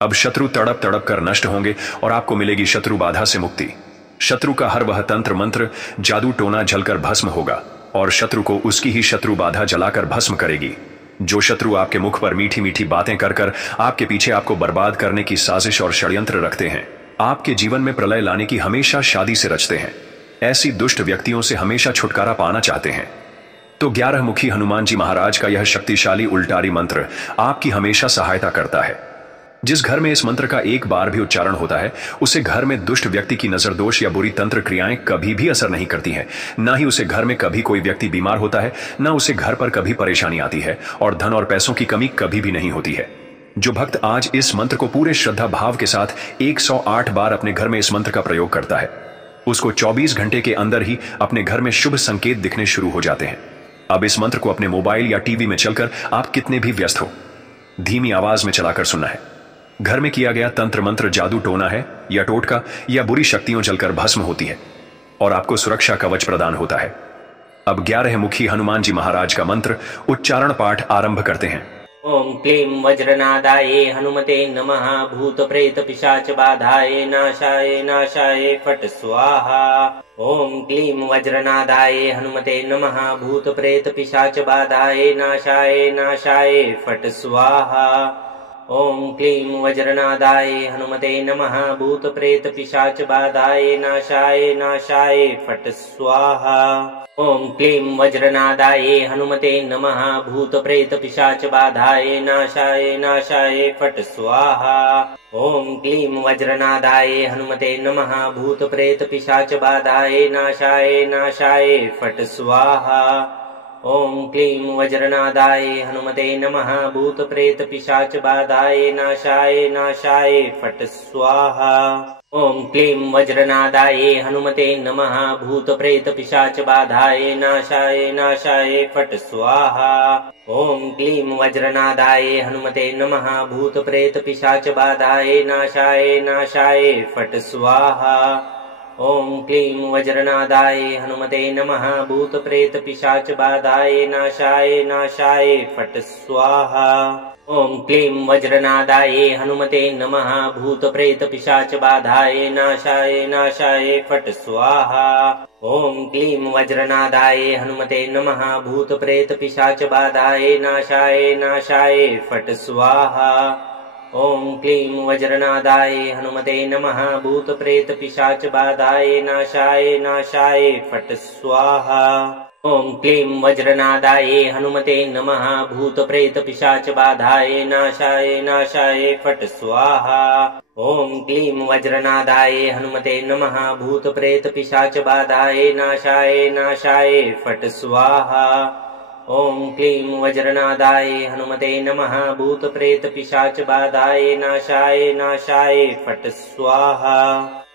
अब शत्रु तड़प तड़प कर नष्ट होंगे और आपको मिलेगी शत्रु बाधा से मुक्ति। शत्रु का हर वह तंत्र मंत्र, जादू टोना जलकर भस्म होगा और शत्रु को उसकी ही शत्रु बाधा जलाकर भस्म करेगी। जो शत्रु आपके मुख पर मीठी मीठी बातें कर कर आपके पीछे आपको बर्बाद करने की साजिश और षड्यंत्र रखते हैं, आपके जीवन में प्रलय लाने की हमेशा शादी से रचते हैं, ऐसी दुष्ट व्यक्तियों से हमेशा छुटकारा पाना चाहते हैं, तो 11 मुखी हनुमान जी महाराज का यह शक्तिशाली उल्टारी मंत्र आपकी हमेशा सहायता करता है। जिस घर में इस मंत्र का एक बार भी उच्चारण होता है, उसे घर में दुष्ट व्यक्ति की नजर दोष या बुरी तंत्र क्रियाएं कभी भी असर नहीं करती हैं। ना ही उसे घर में कभी कोई व्यक्ति बीमार होता है, ना उसे घर पर कभी परेशानी आती है और धन और पैसों की कमी कभी भी नहीं होती है। जो भक्त आज इस मंत्र को पूरे श्रद्धा भाव के साथ 108 बार अपने घर में इस मंत्र का प्रयोग करता है, उसको 24 घंटे के अंदर ही अपने घर में शुभ संकेत दिखने शुरू हो जाते हैं। अब इस मंत्र को अपने मोबाइल या टीवी में चलकर आप कितने भी व्यस्त हो, धीमी आवाज में चलाकर सुनना है। घर में किया गया तंत्र मंत्र जादू टोना है या टोटका या बुरी शक्तियों जलकर भस्म होती है और आपको सुरक्षा कवच प्रदान होता है। अब 11 मुखी हनुमान जी महाराज का मंत्र उच्चारण पाठ आरंभ करते हैं। ओम क्लीं वज्रनादाये हनुमते नमः। भूत प्रेत पिशाच बाधाये नाशाय नाशाय फट स्वाहा। ओम क्लीं वज्रनादाये हनुमते नमः। भूत प्रेत पिशाच बाधाये नाशाय नाशाय फट स्वाहा। ओम क्लीं वज्रनादाये हनुमते नमः। भूत प्रेत पिशाच बाधाये नाशाय नाशाय फट स्वाहा। ओम क्लीं वज्रनादाये हनुमते नमः। भूत प्रेत पिशाच बाधाये नाशाय नाशाय फट स्वाहा। ओम क्लीं वज्रनादाये हनुमते नमः। भूत प्रेत पिशाच बाधाये नाशाय नाशाय फट स्वाहा। ओम क्लीं वज्रनादाये हनुमते नमः। भूत प्रेत पिशाच बाधाये नाशाय नाशाय फट स्वाहा। ओम क्लीं वज्रनादाये हनुमते नमः। भूत प्रेत पिशाच बाधाये नाशाय नाशाय फट स्वाहा। ओम क्लीं वज्रनादाये हनुमते नमः। भूत प्रेत पिशाच बाधाये नाशाय नाशाय फट स्वाहा। ओम क्लीं वज्रनादाये हनुमते नमः। भूत प्रेत पिशाच बाधाये नाशाय नाशाय फट स्वाहा। ओम क्लीं वज्रनादाये हनुमते नमः। भूत प्रेत पिशाच बाधाये नाशाय नाशाय फट स्वाहा। ओम क्लीं वज्रनादाये हनुमते नमः। भूत प्रेत पिशाच बाधाये नाशाय नाशाय फट स्वाहा। ओम क्लीं वज्रनादाये हनुमते नमः। भूत प्रेत पिशाच बाधाये नाशाय नाशाय फट स्वाहा। ओम क्लीं वज्रनादाये हनुमते नमः। भूत प्रेत पिशाच बाधाये नाशाय नाशाय फट स्वाहा। ओम क्लीं वज्रनादाये हनुमते नमः। भूत प्रेत पिशाच बाधाये नाशाय नाशाय फट स्वाहा। ओम क्लीं वज्रनादाये हनुमते नमः। भूत प्रेत पिशाच बाधाये नाशाय नाशाय फट स्वाहा।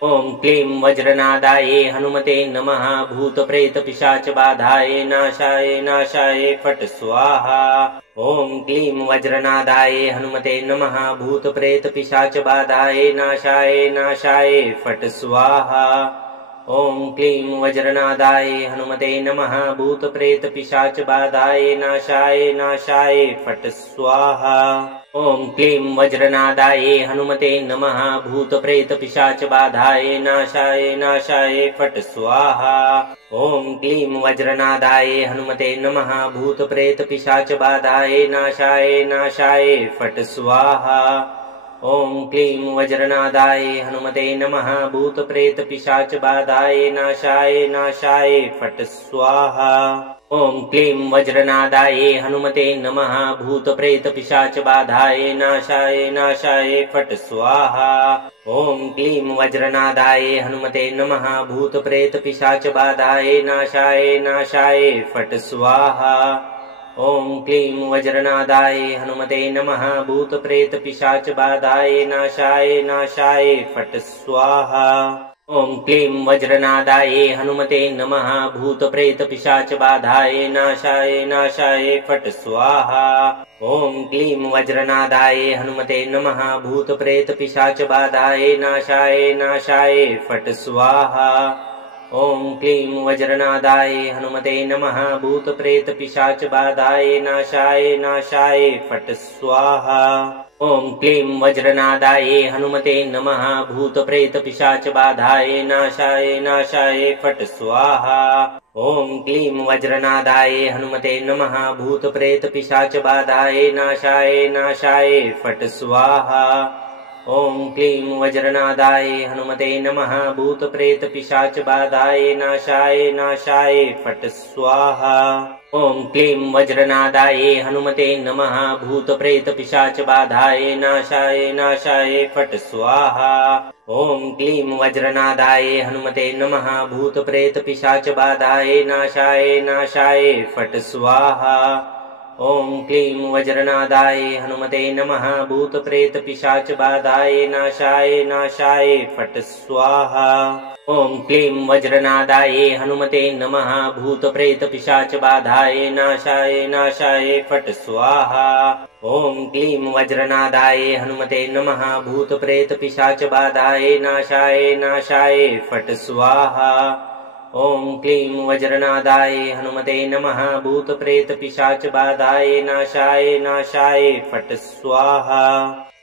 ओम क्लीं वज्रनादाये हनुमते नमः। भूत प्रेत पिशाच बाधाये नाशाय नाशाय फट स्वाहा। ओम क्लीं वज्रनादाये हनुमते नमः। भूत प्रेत पिशाच बाधाये नाशाय नाशाय फट स्वाहा। ओम क्लीं वज्रनादाये हनुमते नमः। भूत प्रेत पिशाच बाधाये नाशाय नाशाय फट स्वाहा। ओम क्लीं वज्रनादाये हनुमते नमः। भूत प्रेत पिशाच बाधाये नाशाय नाशाय फट स्वाहा। ओम क्लीं वज्रनादाये हनुमते नमः। भूत प्रेत पिशाच बाधाये नाशाय नाशाय फट स्वाहा। ओम क्लीं वज्रनादाये हनुमते नमः। भूत प्रेत पिशाच बाधाये नाशाय नाशाय फट स्वाहा। ओम क्लीं वज्रनादाये हनुमते नमः। भूत प्रेत पिशाच बाधाये नाशाय नाशाय फट स्वाहा। ओम क्लीं वज्रनादाये हनुमते नमः। भूत प्रेत पिशाच बाधाये नाशाय नाशाय फट स्वाहा। ओम क्लीं वज्रनादाये हनुमते नमः। भूत प्रेत पिशाच बाधाये नाशाय नाशाय फट स्वाहा। ओम क्लीं वज्रनादाये हनुमते नमः। भूत प्रेत पिशाच बाधाये नाशाय नाशाय फट स्वाहा। ओम क्लीं वज्रनादाये हनुमते नमः। भूत प्रेत पिशाच बाधाये नाशाय नाशाय फट स्वाहा। ओम क्लीं वज्रनादाये हनुमते नमः। भूत प्रेत पिशाच बाधाये नाशाय नाशाय फट स्वाहा। ॐ क्लीं वज्रनादाये हनुमते नमः भूतप्रेतपिशाचबाधाये नाशाय नाशाय फट् स्वाहा। ॐ क्लीं वज्रनादाये हनुमते नमः भूतप्रेतपिशाचबाधाये नाशाय नाशाय फट् स्वाहा। ॐ क्लीं वज्रनादाये हनुमते नमः भूतप्रेतपिशाचबाधाये नाशाय नाशाय फट् स्वाहा। ॐ क्लीं वज्रनादाये हनुमते नमः भूतप्रेतपिशाचबाधाये नाशाय नाशाय फट् स्वाहा। ॐ क्लीं वज्रनादाये हनुमते नमः भूतप्रेतपिशाचबाधाये नाशाय नाशाय फट् स्वाहा। ॐ क्लीं वज्रनादाये हनुमते नमः भूतप्रेतपिशाचबाधाये नाशाय नाशाय फट् स्वाहा। ॐ क्लीं वज्रनादाये हनुमते नमः भूतप्रेतपिशाचबाधाये नाशाय नाशाय फट् स्वाहा। ॐ क्लीं वज्रनादाये हनुमते नमः भूतप्रेतपिशाचबाधाये नाशाय नाशाय फट् स्वाहा। ॐ क्लीं वज्रनादाये हनुमते नमः भूतप्रेतपिशाचबाधाये नाशाय नाशाय फट् स्वाहा।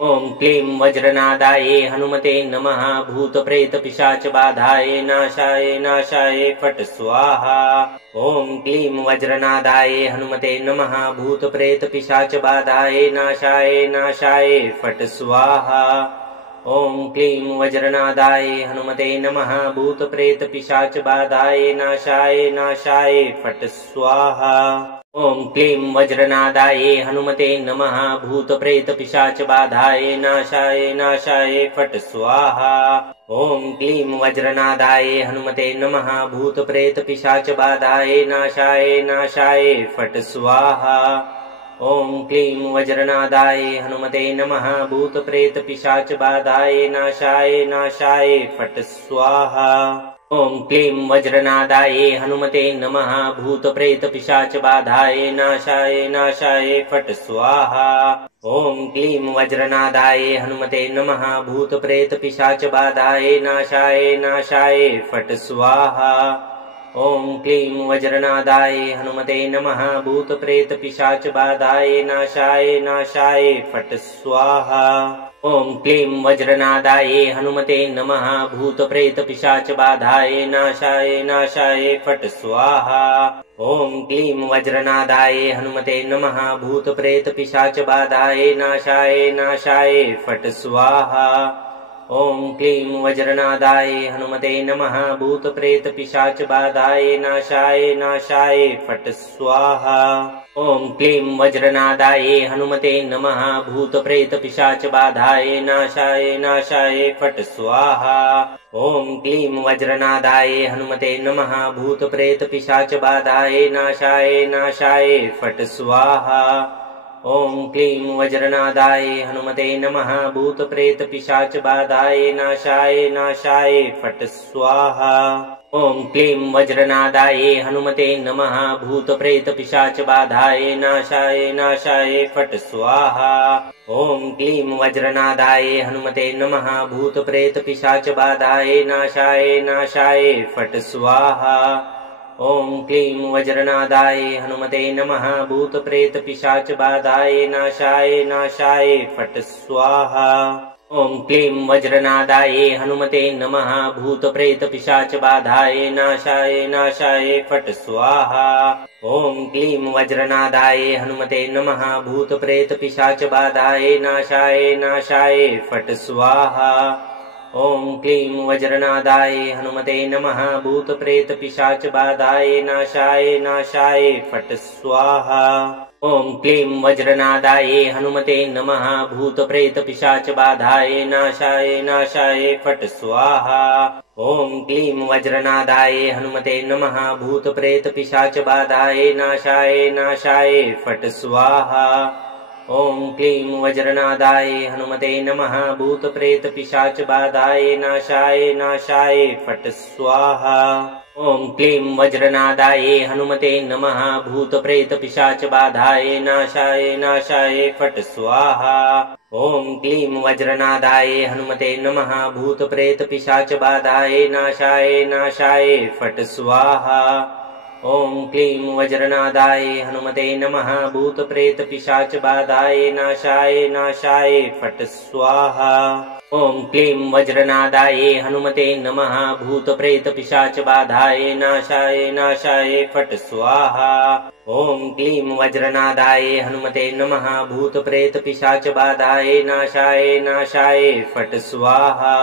ॐ क्लीं वज्रनादाये हनुमते नमः भूतप्रेतपिशाचबाधाये नाशाय नाशाय फट् स्वाहा। ॐ क्लीं वज्रनादाये हनुमते नमः भूतप्रेतपिशाचबाधाये नाशाय नाशाय फट् स्वाहा। ॐ क्लीं वज्रनादाये हनुमते नमः भूतप्रेतपिशाचबाधाये नाशाय नाशाय फट् स्वाहा। ॐ क्लीं वज्रनादाये हनुमते नमः भूतप्रेतपिशाचबाधाये नाशाय नाशाय फट् स्वाहा। ॐ क्लीं वज्रनादाये हनुमते नमः भूतप्रेतपिशाचबाधाये नाशाय नाशाय फट् स्वाहा। ॐ क्लीं वज्रनादाये हनुमते नमः भूतप्रेतपिशाचबाधाये नाशाय नाशाय फट् स्वाहा। ॐ क्लीं वज्रनादाये हनुमते नमः भूतप्रेतपिशाचबाधाये नाशाय नाशाय फट् स्वाहा। ॐ क्लीं वज्रनादाये हनुमते नमः भूतप्रेतपिशाचबाधाये नाशाय नाशाय फट् स्वाहा। ॐ क्लीं वज्रनादाये हनुमते नमः भूतप्रेतपिशाचबाधाये नाशाय नाशाय फट् स्वाहा। ॐ क्लीं वज्रनादाये हनुमते नमः भूतप्रेतपिशाचबाधाये नाशाय नाशाय फट् स्वाहा। ॐ क्लीं वज्रनादाये हनुमते नमः भूतप्रेतपिशाचबाधाये नाशाय नाशाय फट् स्वाहा। ॐ क्लीं वज्रनादाये हनुमते नमः भूतप्रेतपिशाचबाधाये नाशाय नाशाय फट् स्वाहा। ॐ क्लीं वज्रनादाये हनुमते नमः भूतप्रेतपिशाचबाधाये नाशाय नाशाय फट् स्वाहा। ॐ क्लीं वज्रनादाये हनुमते नमः भूतप्रेतपिशाचबाधाये नाशाय नाशाय फट् स्वाहा। ॐ क्लीं वज्रनादाये हनुमते नमः भूतप्रेतपिशाचबाधाये नाशाय नाशाय फट् स्वाहा। ॐ क्लीं वज्रनादाये हनुमते नमः भूतप्रेतपिशाचबाधाये नाशाय नाशाय फट् स्वाहा। ॐ क्लीं वज्रनादाये हनुमते नमः भूतप्रेतपिशाचबाधाये नाशाय नाशाय फट् स्वाहा। ॐ क्लीं वज्रनादाये हनुमते नमः भूतप्रेतपिशाचबाधाये नाशाय नाशाय फट् स्वाहा। ॐ क्लीं वज्रनादाये हनुमते नमः भूतप्रेतपिशाचबाधाये नाशाय नाशाय फट् स्वाहा। ॐ क्लीं वज्रनादाये हनुमते नमः भूतप्रेतपिशाचबाधाये नाशाय नाशाय फट् स्वाहा। ॐ क्लीं वज्रनादाये हनुमते नमः भूतप्रेतपिशाचबाधाये नाशाय नाशाय फट् स्वाहा। ॐ क्लीं वज्रनादाये हनुमते नमः भूतप्रेतपिशाचबाधाये नाशाय नाशाय फट् स्वाहा। ॐ क्लीं वज्रनादाये हनुमते नमः भूतप्रेतपिशाचबाधाये नाशाय नाशाय फट् स्वाहा। ॐ क्लीं वज्रनादाये हनुमते नमः भूतप्रेतपिशाचबाधाये नाशाय नाशाय फट् स्वाहा। ॐ क्लीं वज्रनादाये हनुमते नमः भूतप्रेतपिशाचबाधाये नाशाय नाशाय फट् स्वाहा। ॐ क्लीं वज्रनादाये हनुमते नमः भूतप्रेतपिशाचबाधाये नाशाय नाशाय फट् स्वाहा। ॐ क्लीं वज्रनादाय हनुमते नमः भूतप्रेतपिशाचबाधाय नाशाय नाशाय फट् स्वाहा। ॐ क्लीं वज्रनादाय हनुमते नमः भूतप्रेतपिशाचबाधाय नाशाय नाशाय फट् स्वाहा। ॐ क्लीं वज्रनादाय हनुमते नमः भूतप्रेतपिशाचबाधाय नाशाय नाशाय फट् स्वाहा।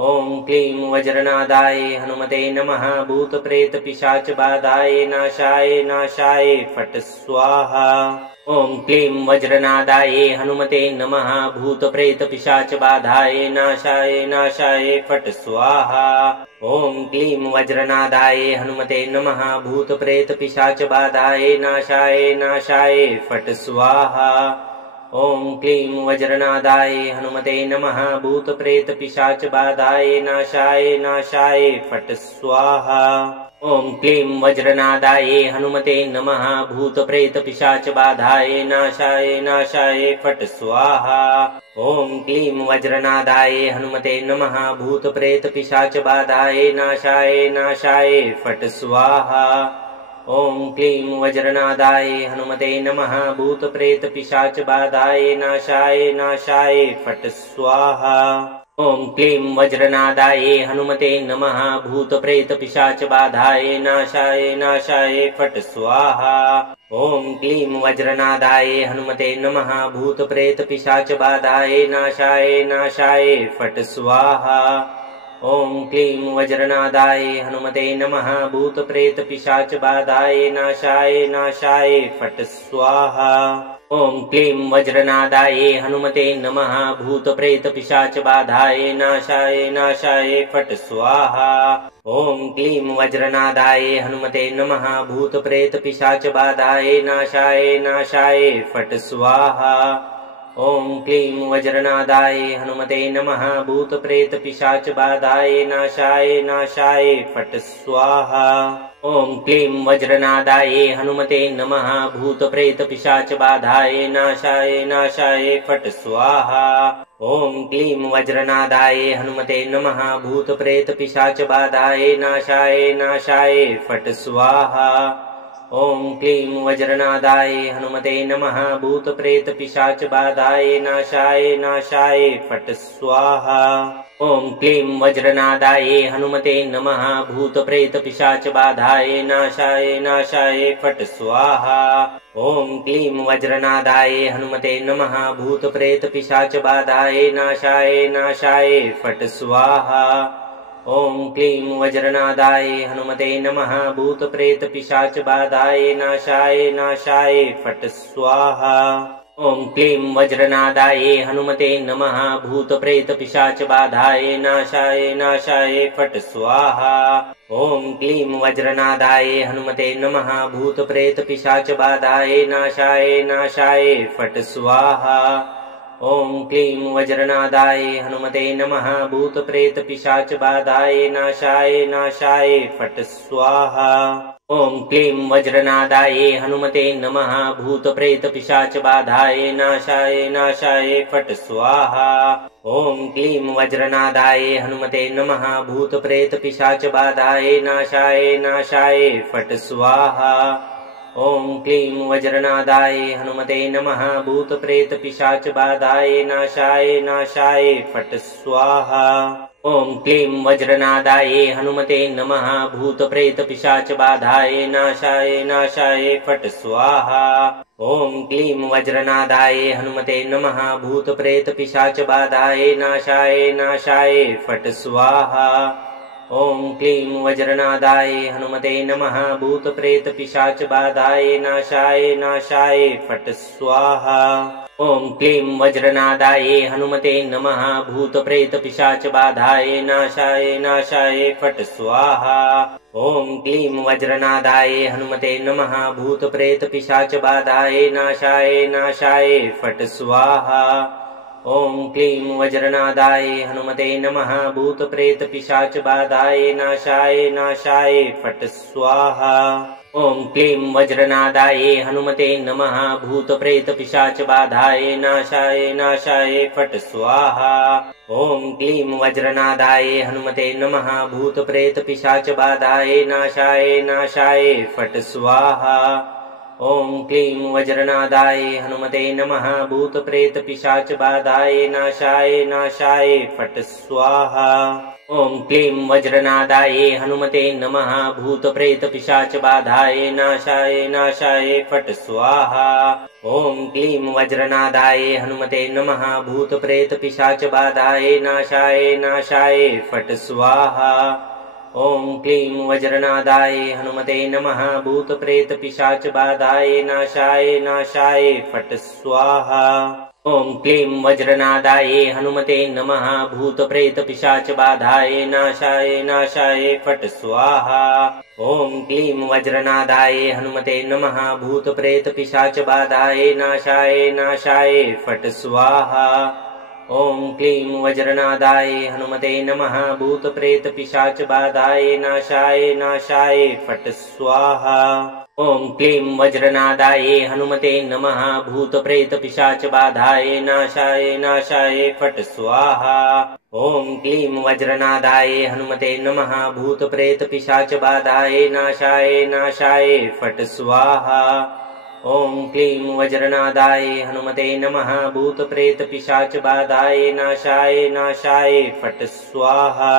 ॐ क्लीं वज्रनादाय हनुमते नमः भूतप्रेतपिशाचबाधाय नाशाय नाशाय फट् स्वाहा। ॐ क्लीं वज्रनादाय हनुमते नमः भूतप्रेतपिशाचबाधाय नाशाय नाशाय फट् स्वाहा। ॐ क्लीं वज्रनादाय हनुमते नमः भूतप्रेतपिशाचबाधाय नाशाय नाशाय फट् स्वाहा। ॐ क्लीं वज्रनादाय हनुमते नमः भूतप्रेतपिशाचबाधाय नाशाय नाशाय फट् स्वाहा। ॐ क्लीं वज्रनादाय हनुमते नमः भूतप्रेतपिशाचबाधाय नाशाय नाशाय फट् स्वाहा। ॐ क्लीं वज्रनादाय हनुमते नमः भूतप्रेतपिशाचबाधाय नाशाय नाशाय फट् स्वाहा। ॐ क्लीं वज्रनादाय हनुमते नमः भूतप्रेतपिशाचबाधाय नाशाय नाशाय फट् स्वाहा। ॐ क्लीं वज्रनादाय हनुमते नमः भूतप्रेतपिशाचबाधाय नाशाय नाशाय फट् स्वाहा। ॐ क्लीं वज्रनादाय हनुमते नमः भूतप्रेतपिशाचबाधाय नाशाय नाशाय फट् स्वाहा। ॐ क्लीं वज्रनादाय हनुमते नमः भूतप्रेतपिशाचबाधाय नाशाय नाशाय फट् स्वाहा। ॐ क्लीं वज्रनादाय हनुमते नमः भूतप्रेतपिशाचबाधाय नाशाय नाशाय फट् स्वाहा। ॐ क्लीं वज्रनादाय हनुमते नमः भूतप्रेतपिशाचबाधाय नाशाय नाशाय फट् स्वाहा। ॐ क्लीं वज्रनादाय हनुमते नमः भूतप्रेतपिशाचबाधाय नाशाय नाशाय फट् स्वाहा। ॐ क्लीं वज्रनादाय हनुमते नमः भूतप्रेतपिशाचबाधाय नाशाय नाशाय फट् स्वाहा। ॐ क्लीं वज्रनादाय हनुमते नमः भूतप्रेतपिशाचबाधाय नाशाय नाशाय फट् स्वाहा। ॐ क्लीं वज्रनादाय हनुमते नमः भूतप्रेतपिशाचबाधाय नाशाय नाशाय फट् स्वाहा। ॐ क्लीं वज्रनादाय हनुमते नमः भूतप्रेतपिशाचबाधाय नाशाय नाशाय फट् स्वाहा। ॐ क्लीं वज्रनादाय हनुमते नमः भूतप्रेतपिशाचबाधाय नाशाय नाशाय फट् स्वाहा। ॐ क्लीं वज्रनादाय हनुमते नमः भूतप्रेतपिशाचबाधाय नाशाय नाशाय फट् स्वाहा। ॐ क्लीं वज्रनादाय हनुमते नमः भूतप्रेतपिशाचबाधाय नाशाय नाशाय फट् स्वाहा। ॐ क्लीं वज्रनादाय हनुमते नमः भूतप्रेतपिशाचबाधाय नाशाय नाशाय फट् स्वाहा। ॐ क्लीं वज्रनादाय हनुमते नमः भूतप्रेतपिशाचबाधाय नाशाय नाशाय फट् स्वाहा। ॐ क्लीं वज्रनादाय हनुमते नमः भूतप्रेतपिशाचबाधाय नाशाय नाशाय फट् स्वाहा। ॐ क्लीं वज्रनादाय हनुमते नमः भूतप्रेतपिशाचबाधाय नाशाय नाशाय फट् स्वाहा। ॐ क्लीं वज्रनादाय हनुमते नमः भूतप्रेतपिशाचबाधाय नाशाय नाशाय फट् स्वाहा। ॐ क्लीं वज्रनादाय हनुमते नमः भूतप्रेतपिशाचबाधाय नाशाय नाशाय फट् स्वाहा। ॐ क्लीं वज्रनादाय हनुमते नमः भूतप्रेतपिशाचबाधाय नाशाय नाशाय फट् स्वाहा। ॐ क्लीं वज्रनादाय हनुमते नमः भूतप्रेतपिशाचबाधाय नाशाय नाशाय फट् स्वाहा। ॐ क्लीं वज्रनादाय हनुमते नमः भूतप्रेतपिशाचबाधाय नाशाय नाशाय फट् स्वाहा। ॐ क्लीं वज्रनादाय हनुमते नमः भूतप्रेतपिशाचबाधाय नाशाय नाशाय फट् स्वाहा। ॐ क्लीं वज्रनादाय हनुमते नमः भूतप्रेतपिशाचबाधाय नाशाय नाशाय फट् स्वाहा। ॐ क्लीं वज्रनादाय हनुमते नमः भूतप्रेतपिशाचबाधाय नाशाय नाशाय फट् स्वाहा। ॐ क्लीं वज्रनादाय हनुमते नमः भूत प्रेत पिशाच बाधाय नाशाय नाशाय फट स्वाहा। ओम क्लीं वज्रनादाय हनुमते नमः भूत प्रेत पिशाच बाधाय नाशाय नाशाय फट स्वाहा। ओम क्लीं वज्रनादाय हनुमते नमः भूत प्रेत पिशाच बाधाय नाशाय नाशाय फट स्वाहा। ओम क्लीं वज्रनादाय हनुमते नमः भूत प्रेत पिशाच बाधाय नाशाय नाशाय फट स्वाहा। ओम क्लीं वज्रनादाय हनुमते नमः भूत प्रेत पिशाच बाधाय नाशाय नाशाय फट स्वाहा। ओम क्लीं वज्रनादाय हनुमते नमः भूत प्रेत पिशाच बाधाय नाशाय नाशाय फट स्वाहा। ओम क्लीं वज्रनादाय हनुमते नमः भूत प्रेत पिशाच बाधाय नाशाय नाशाय फट स्वाहा। ओम क्लीं वज्रनादाय हनुमते नमः भूत प्रेत पिशाच बाधाय नाशाय नाशाय फट स्वाहा। ओम क्लीं वज्रनादाय हनुमते नमः भूत प्रेत पिशाच बाधाय नाशाय नाशाय फट स्वाहा। ओम क्लीं वज्रनादाय हनुमते नमः भूत प्रेत पिशाच बाधाय नाशाय नाशाय फट स्वाहा। ओम क्लीं वज्रनादाय हनुमते नमः भूत प्रेत पिशाच बाधाय नाशाय नाशाय फट स्वाहा।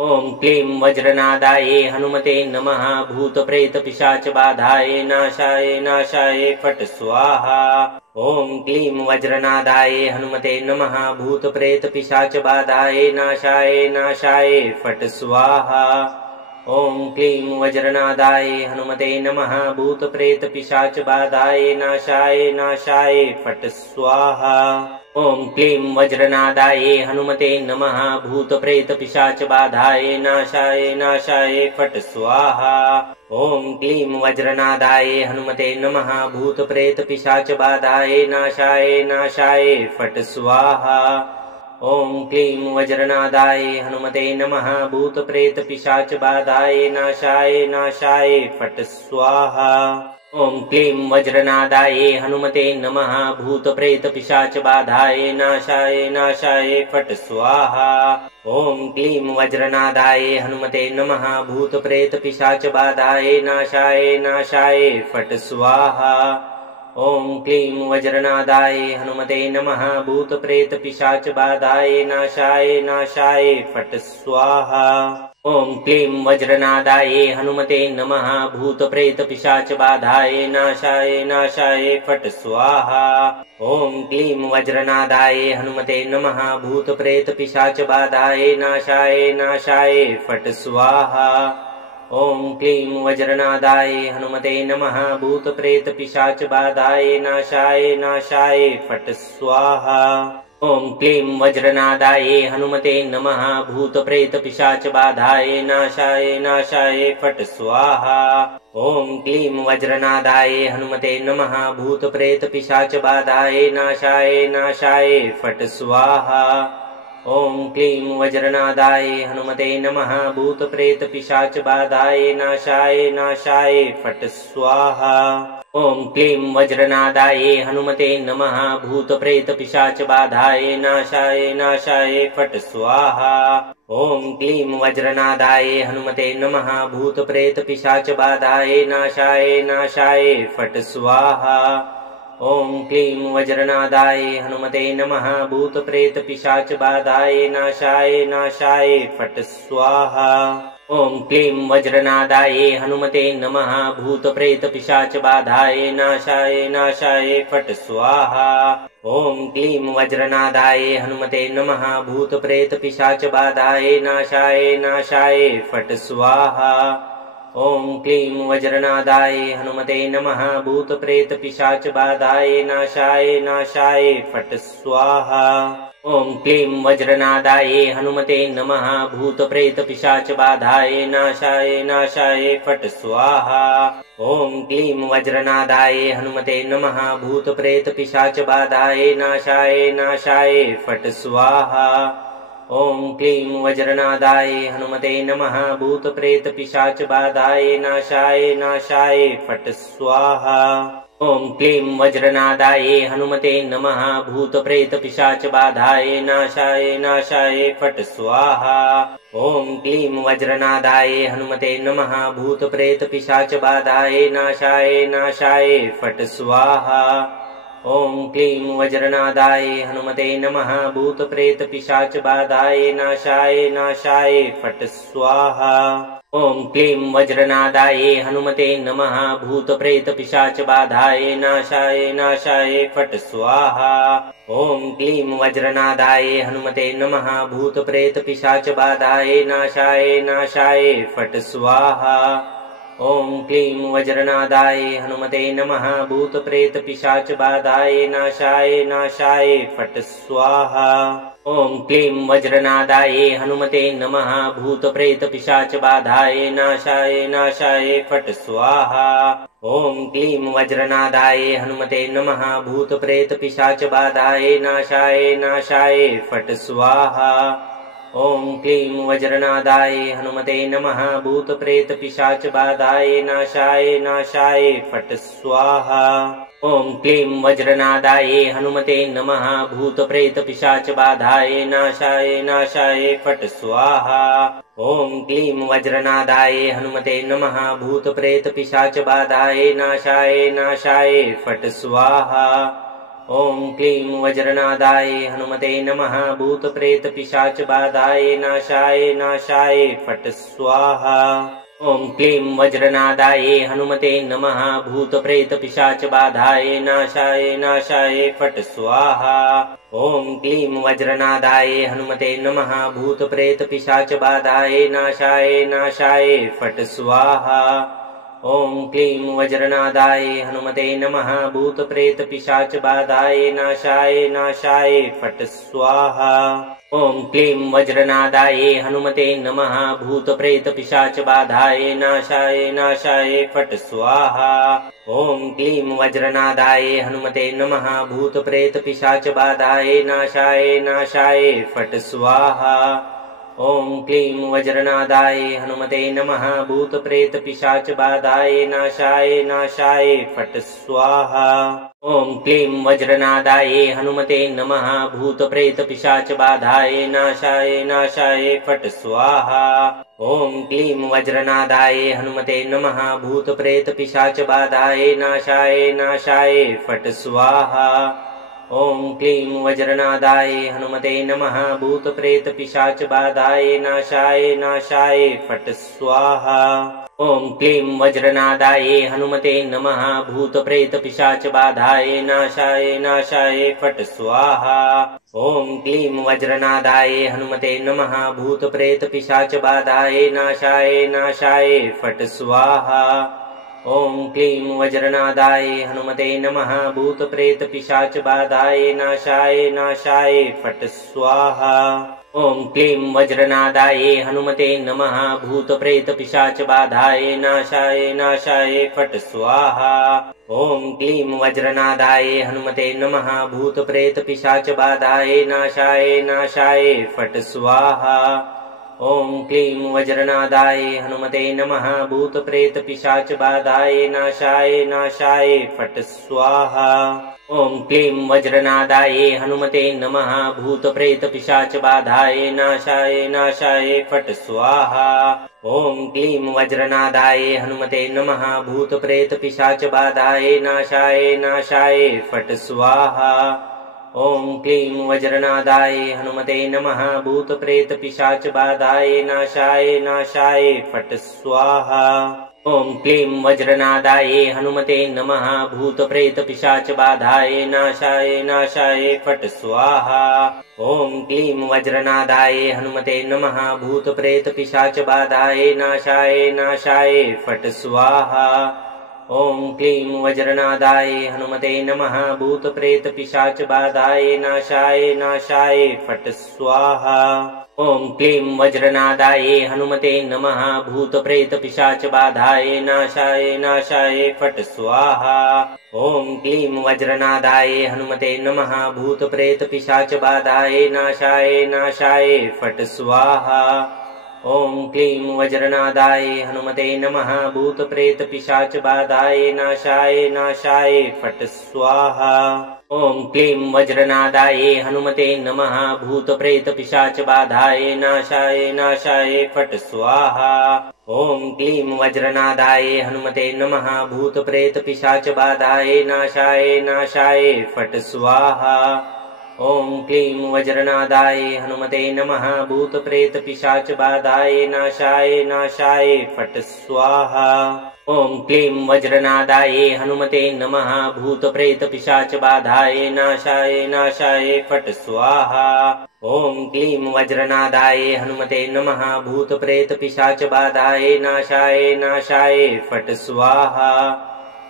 ओम क्लीं वज्रनादाय हनुमते नमः भूत प्रेत पिशाच बाधाय नाशाय नाशाय फट स्वाहा। ओम क्लीं वज्रनादाय हनुमते नमः भूत प्रेत पिशाच बाधाय नाशाय नाशाय फट स्वाहा। ओम क्लीं वज्रनादाय हनुमते नमः भूत प्रेत पिशाच बाधाय नाशाय नाशाय फट स्वाहा। ओम क्लीं वज्रनादाय हनुमते नमः भूत प्रेत पिशाच बाधाय नाशाय नाशाय फट स्वाहा। ओम क्लीं वज्रनादाय हनुमते नमः भूत प्रेत पिशाच बाधाय नाशाय नाशाय फट स्वाहा। ओम क्लीं वज्रनादाय हनुमते नमः भूत प्रेत पिशाच बाधाय नाशाय नाशाय फट स्वाहा। ओम क्लीं वज्रनादाय हनुमते नमः भूत प्रेत पिशाच बाधाय नाशाय नाशाय फट स्वाहा। ओम क्लीं वज्रनादाय हनुमते नमः भूत प्रेत पिशाच बाधाय नाशाय नाशाय फट स्वाहा। ओम क्लीं वज्रनादाय हनुमते नमः भूत प्रेत पिशाच बाधाय नाशाय नाशाय फट स्वाहा। ओम क्लीं वज्रनादाय हनुमते नमः भूत प्रेत पिशाच बाधाय नाशाय नाशाय फट स्वाहा। ओम क्लीं वज्रनादाय हनुमते नमः भूत प्रेत पिशाच बाधाय नाशाय नाशाय फट स्वाहा। ओम क्लीं वज्रनादाय हनुमते नमः भूत प्रेत पिशाच बाधाय नाशाय नाशाय फट स्वाहा। ओम क्लीं वज्रनादाय हनुमते नमः भूत प्रेत पिशाच बाधाय नाशाय नाशाय फट स्वाहा। ओम क्लीं वज्रनादाय हनुमते नमः भूत प्रेत पिशाच बाधाय नाशाय नाशाय फट स्वाहा। ओम क्लीं वज्रनादाय हनुमते नमः भूत प्रेत पिशाच बाधाय नाशाय नाशाय फट स्वाहा। ओम क्लीं वज्रनादाय हनुमते नमः भूत प्रेत पिशाच बाधाय नाशाय नाशाय फट स्वाहा। ओम क्लीं वज्रनादाय हनुमते नमः भूत प्रेत पिशाच बाधाय नाशाय नाशाय फट स्वाहा। ओम क्लीं वज्रनादाय हनुमते नमः भूत प्रेत पिशाच बाधाय नाशाय नाशाय फट स्वाहा। ओम क्लीं वज्रनादाय हनुमते नमः भूत प्रेत पिशाच बाधाय नाशाय नाशाय फट स्वाहा। ओम क्लीं वज्रनादाय हनुमते नमः भूत प्रेत पिशाच बाधाय नाशाय नाशाय फट स्वाहा। ओम क्लीं वज्रनादाय हनुमते नमः भूत प्रेत पिशाच बाधाय नाशाय नाशाय फट स्वाहा। ओम क्लीं वज्रनादाय हनुमते नमः भूत प्रेत पिशाच बाधाय नाशाय नाशाय फट स्वाहा। ओम क्लीं वज्रनादाय हनुमते नमः भूत प्रेत पिशाच बाधाय नाशाय नाशाय फट स्वाहा। ओम क्लीं वज्रनादाय हनुमते नमः भूत प्रेत पिशाच बाधाय नाशाय नाशाय फट स्वाहा। ॐ क्लीं वज्रनादाये हनुमते नमः भूतप्रेतपिशाचबाधाये नाशाय फट् स्वाहा। ॐ क्लीं वज्रनादाये हनुमते नमः भूतप्रेतपिशाचबाधाये नाशाय फट् स्वाहा। ॐ क्लीं वज्रनादाये हनुमते नमः भूतप्रेतपिशाचबाधाये नाशाय फट् स्वाहा। ॐ क्लीं वज्रनादाये हनुमते नमः भूतप्रेतपिशाचबाधाये नाशाय फट् स्वाहा। ॐ क्लीं वज्रनादाये हनुमते नमः भूतप्रेतपिशाचबाधाये नाशाय फट् स्वाहा। ॐ क्लीं वज्रनादाये हनुमते नमः भूतप्रेतपिशाचबाधाये नाशाय फट् स्वाहा। ॐ क्लीं वज्रनादाये हनुमते नमः भूतप्रेतपिशाचबाधाये नाशाय फट् स्वाहा। ॐ क्लीं वज्रनादाये हनुमते नमः भूतप्रेतपिशाचबाधाये नाशाय फट् स्वाहा। ॐ क्लीं वज्रनादाये हनुमते नमः भूतप्रेतपिशाचबाधाये नाशाय फट् स्वाहा। ॐ क्लीं वज्रनादाये हनुमते नमः भूतप्रेतपिशाचबाधाये नाशाय फट् स्वाहा। ॐ क्लीं वज्रनादाये हनुमते नमः भूतप्रेतपिशाचबाधाये नाशाय फट् स्वाहा। ॐ क्लीं वज्रनादाये हनुमते नमः भूतप्रेतपिशाचबाधाये नाशाय फट् स्वाहा। ॐ क्लीं वज्रनादाये हनुमते नमः भूतप्रेतपिशाचबाधाये नाशाय फट् स्वाहा। ॐ क्लीं वज्रनादाये हनुमते नमः भूतप्रेतपिशाचबाधाये नाशाय फट् स्वाहा। ॐ क्लीं वज्रनादाये हनुमते नमः भूतप्रेतपिशाचबाधाये नाशाय फट् स्वाहा। ॐ क्लीं वज्रनादाये हनुमते नमः भूतप्रेतपिशाचबाधाये नाशाय फट् स्वाहा। ॐ क्लीं वज्रनादाये हनुमते नमः भूतप्रेतपिशाचबाधाये नाशाय फट् स्वाहा। ॐ क्लीं वज्रनादाये हनुमते नमः भूतप्रेतपिशाचबाधाये नाशाय फट् स्वाहा। ॐ क्लीं वज्रनादाये हनुमते नमः भूतप्रेतपिशाचबाधाये नाशाय फट् स्वाहा। ॐ क्लीं वज्रनादाये हनुमते नमः भूतप्रेतपिशाचबाधाये नाशाय फट् स्वाहा। ॐ क्लीं वज्रनादाये हनुमते नमः भूतप्रेतपिशाचबाधाये नाशाय फट् स्वाहा। ॐ क्लीं वज्रनादाये हनुमते नमः भूतप्रेतपिशाचबाधाये नाशाय फट् स्वाहा। ॐ क्लीं वज्रनादाये हनुमते नमः भूतप्रेतपिशाचबाधाये नाशाय फट् स्वाहा। ॐ क्लीं वज्रनादाये हनुमते नमः भूतप्रेतपिशाचबाधाये नाशाय फट् स्वाहा। ॐ क्लीं वज्रनादाये हनुमते नमः भूतप्रेतपिशाचबाधाये नाशाय फट् स्वाहा। ॐ क्लीं वज्रनादाये हनुमते नमः भूतप्रेतपिशाचबाधाये नाशाय फट् स्वाहा। ॐ क्लीं वज्रनादाये हनुमते नमः भूतप्रेतपिशाचबाधाये नाशाय फट् स्वाहा। ॐ क्लीं वज्रनादाये हनुमते नमः भूतप्रेतपिशाचबाधाये नाशाय फट् स्वाहा। ॐ क्लीं वज्रनादाये हनुमते नमः भूतप्रेतपिशाचबाधाये नाशाय फट् स्वाहा। ॐ क्लीं वज्रनादाये हनुमते नमः भूतप्रेतपिशाचबाधाये नाशाय फट् स्वाहा। ॐ क्लीं वज्रनादाये हनुमते नमः भूतप्रेतपिशाचबाधाये नाशाय फट् स्वाहा। ॐ क्लीं वज्रनादाये हनुमते नमः भूतप्रेतपिशाचबाधाये नाशाय फट् स्वाहा। ॐ क्लीं वज्रनादाये हनुमते नमः भूतप्रेतपिशाचबाधाये नाशाय फट् स्वाहा। ॐ क्लीं वज्रनादाये हनुमते नमः भूतप्रेतपिशाचबाधाये नाशाय फट् स्वाहा। ॐ क्लीं वज्रनादाये हनुमते नमः भूतप्रेतपिशाचबाधाये नाशाय फट् स्वाहा। ॐ क्लीं वज्रनादाय हनुमते नमः भूतप्रेतपिशाचबाधाय नाशाय नाशाय फट् स्वाहा। ॐ क्लीं वज्रनादाय हनुमते नमः भूतप्रेतपिशाचबाधाय नाशाय नाशाय फट् स्वाहा। ॐ क्लीं वज्रनादाय हनुमते नमः भूतप्रेतपिशाचबाधाय नाशाय नाशाय फट् स्वाहा। ॐ क्लीं वज्रनादाय हनुमते नमः भूतप्रेतपिशाचबाधाय नाशाय नाशाय फट् स्वाहा। ॐ क्लीं वज्रनादाय हनुमते नमः भूतप्रेतपिशाचबाधाय नाशाय नाशाय फट् स्वाहा। ॐ क्लीं वज्रनादाय हनुमते नमः भूतप्रेतपिशाचबाधाय नाशाय नाशाय फट् स्वाहा।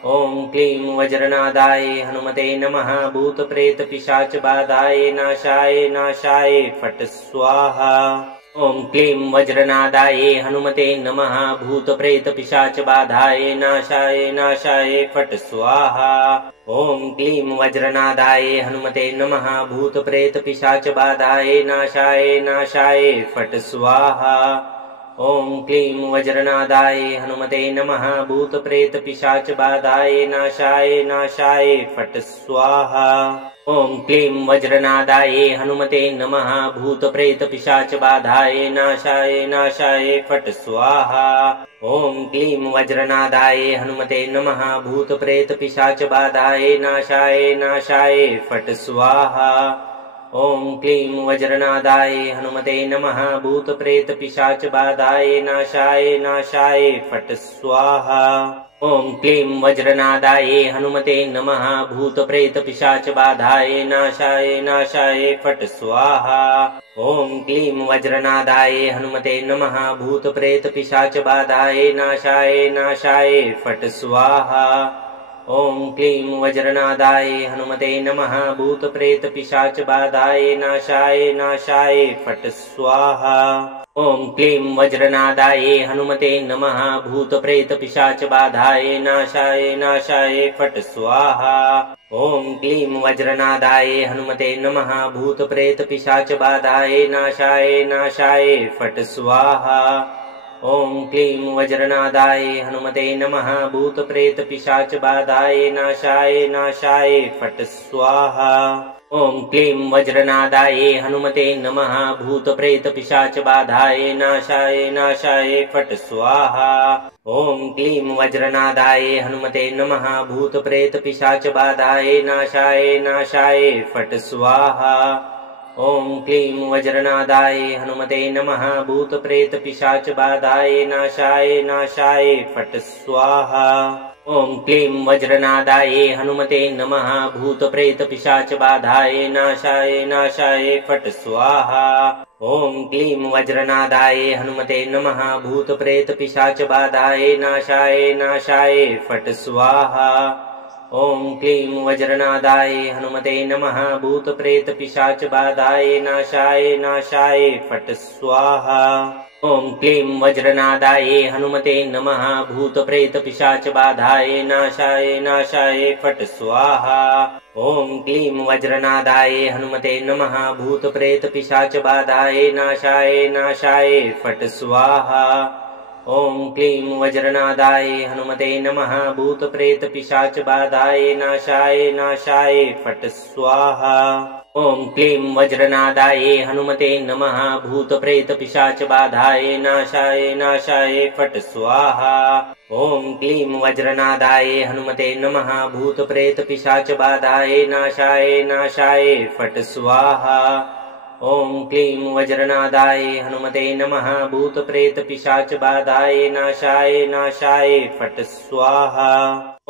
ॐ क्लीं वज्रनादाय हनुमते नमः भूतप्रेतपिशाचबाधाय नाशाय नाशाय फट् स्वाहा। ॐ क्लीं वज्रनादाय हनुमते नमः भूतप्रेतपिशाचबाधाय नाशाय नाशाय फट् स्वाहा। ॐ क्लीं वज्रनादाय हनुमते नमः भूतप्रेतपिशाचबाधाय नाशाय नाशाय फट् स्वाहा। ॐ क्लीं वज्रनादाय हनुमते नमः भूतप्रेतपिशाचबाधाय नाशाय नाशाय फट् स्वाहा। ॐ क्लीं वज्रनादाय हनुमते नमः भूतप्रेतपिशाचबाधाय नाशाय नाशाय फट् स्वाहा। ॐ क्लीं वज्रनादाय हनुमते नमः भूतप्रेतपिशाचबाधाय नाशाय नाशाय फट् स्वाहा। ॐ क्लीं वज्रनादाय हनुमते नमः भूतप्रेतपिशाचबाधाय नाशाय नाशाय फट् स्वाहा। ॐ क्लीं वज्रनादाय हनुमते नमः भूतप्रेतपिशाचबाधाय नाशाय नाशाय फट् स्वाहा। ॐ क्लीं वज्रनादाय हनुमते नमः भूतप्रेतपिशाचबाधाय नाशाय नाशाय फट् स्वाहा। ॐ क्लीं वज्रनादाय हनुमते नमः भूतप्रेतपिशाचबाधाय नाशाय नाशाय फट् स्वाहा। ॐ क्लीं वज्रनादाय हनुमते नमः भूतप्रेतपिशाचबाधाय नाशाय नाशाय फट् स्वाहा। ॐ क्लीं वज्रनादाय हनुमते नमः भूतप्रेतपिशाचबाधाय नाशाय नाशाय फट् स्वाहा। ॐ क्लीं वज्रनादाय हनुमते नमः भूतप्रेतपिशाचबाधाय नाशाय नाशाय फट् स्वाहा। ॐ क्लीं वज्रनादाय हनुमते नमः भूतप्रेतपिशाचबाधाय नाशाय नाशाय फट् स्वाहा। ॐ क्लीं वज्रनादाय हनुमते नमः भूतप्रेतपिशाचबाधाय नाशाय नाशाय फट् स्वाहा। ॐ क्लीं वज्रनादाय हनुमते नमः भूतप्रेतपिशाचबाधाय नाशाय नाशाय फट् स्वाहा। ॐ क्लीं वज्रनादाय हनुमते नमः भूतप्रेतपिशाचबाधाय नाशाय नाशाय फट् स्वाहा। ॐ क्लीं वज्रनादाय हनुमते नमः भूतप्रेतपिशाचबाधाय नाशाय नाशाय फट् स्वाहा। ॐ क्लीं वज्रनादाय हनुमते नमः भूतप्रेतपिशाचबाधाय नाशाय नाशाय फट् स्वाहा। ॐ क्लीं वज्रनादाय हनुमते नमः भूतप्रेतपिशाचबाधाय नाशाय नाशाय फट् स्वाहा। ॐ क्लीं वज्रनादाय हनुमते नमः भूतप्रेतपिशाचबाधाय नाशाय नाशाय फट् स्वाहा। ॐ क्लीं वज्रनादाय हनुमते नमः भूतप्रेतपिशाचबाधाय नाशाय नाशाय फट् स्वाहा। ॐ क्लीं वज्रनादाय हनुमते नमः भूतप्रेतपिशाचबाधाय नाशाय नाशाय फट् स्वाहा। ॐ क्लीं वज्रनादाय हनुमते नमः भूतप्रेतपिशाचबाधाय नाशाय नाशाय फट् स्वाहा। ॐ क्लीं वज्रनादाय हनुमते नमः भूतप्रेतपिशाचबाधाय नाशाय नाशाय फट् स्वाहा।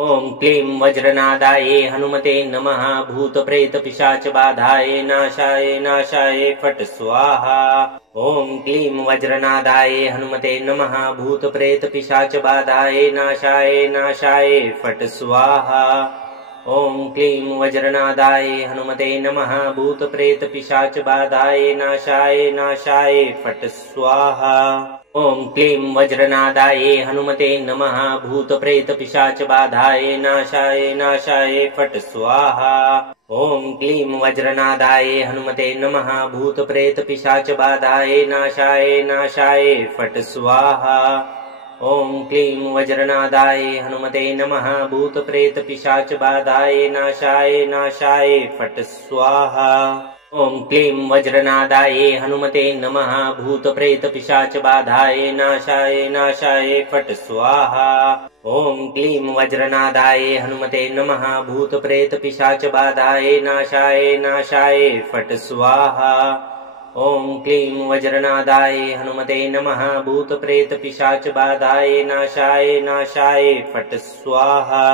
ॐ क्लीं वज्रनादाय हनुमते नमः भूतप्रेतपिशाचबाधाय नाशाय नाशाय फट् स्वाहा। ॐ क्लीं वज्रनादाय हनुमते नमः भूतप्रेतपिशाचबाधाय नाशाय नाशाय फट् स्वाहा। ॐ क्लीं वज्रनादाय हनुमते नमः भूतप्रेतपिशाचबाधाय नाशाय नाशाय फट् स्वाहा। ॐ क्लीं वज्रनादाय हनुमते नमः भूतप्रेतपिशाचबाधाय नाशाय नाशाय फट् स्वाहा। ॐ क्लीं वज्रनादाय हनुमते नमः भूतप्रेतपिशाचबाधाय नाशाय नाशाय फट् स्वाहा। ॐ क्लीं वज्रनादाय हनुमते नमः भूतप्रेतपिशाचबाधाय नाशाय नाशाय फट् स्वाहा। ॐ क्लीं वज्रनादाय हनुमते नमः भूतप्रेतपिशाचबाधाय नाशाय नाशाय फट् स्वाहा। ॐ क्लीं वज्रनादाय हनुमते नमः भूतप्रेतपिशाचबाधाय नाशाय नाशाय फट् स्वाहा। ॐ क्लीं वज्रनादाय हनुमते नमः भूतप्रेतपिशाचबाधाय नाशाय नाशाय फट् स्वाहा।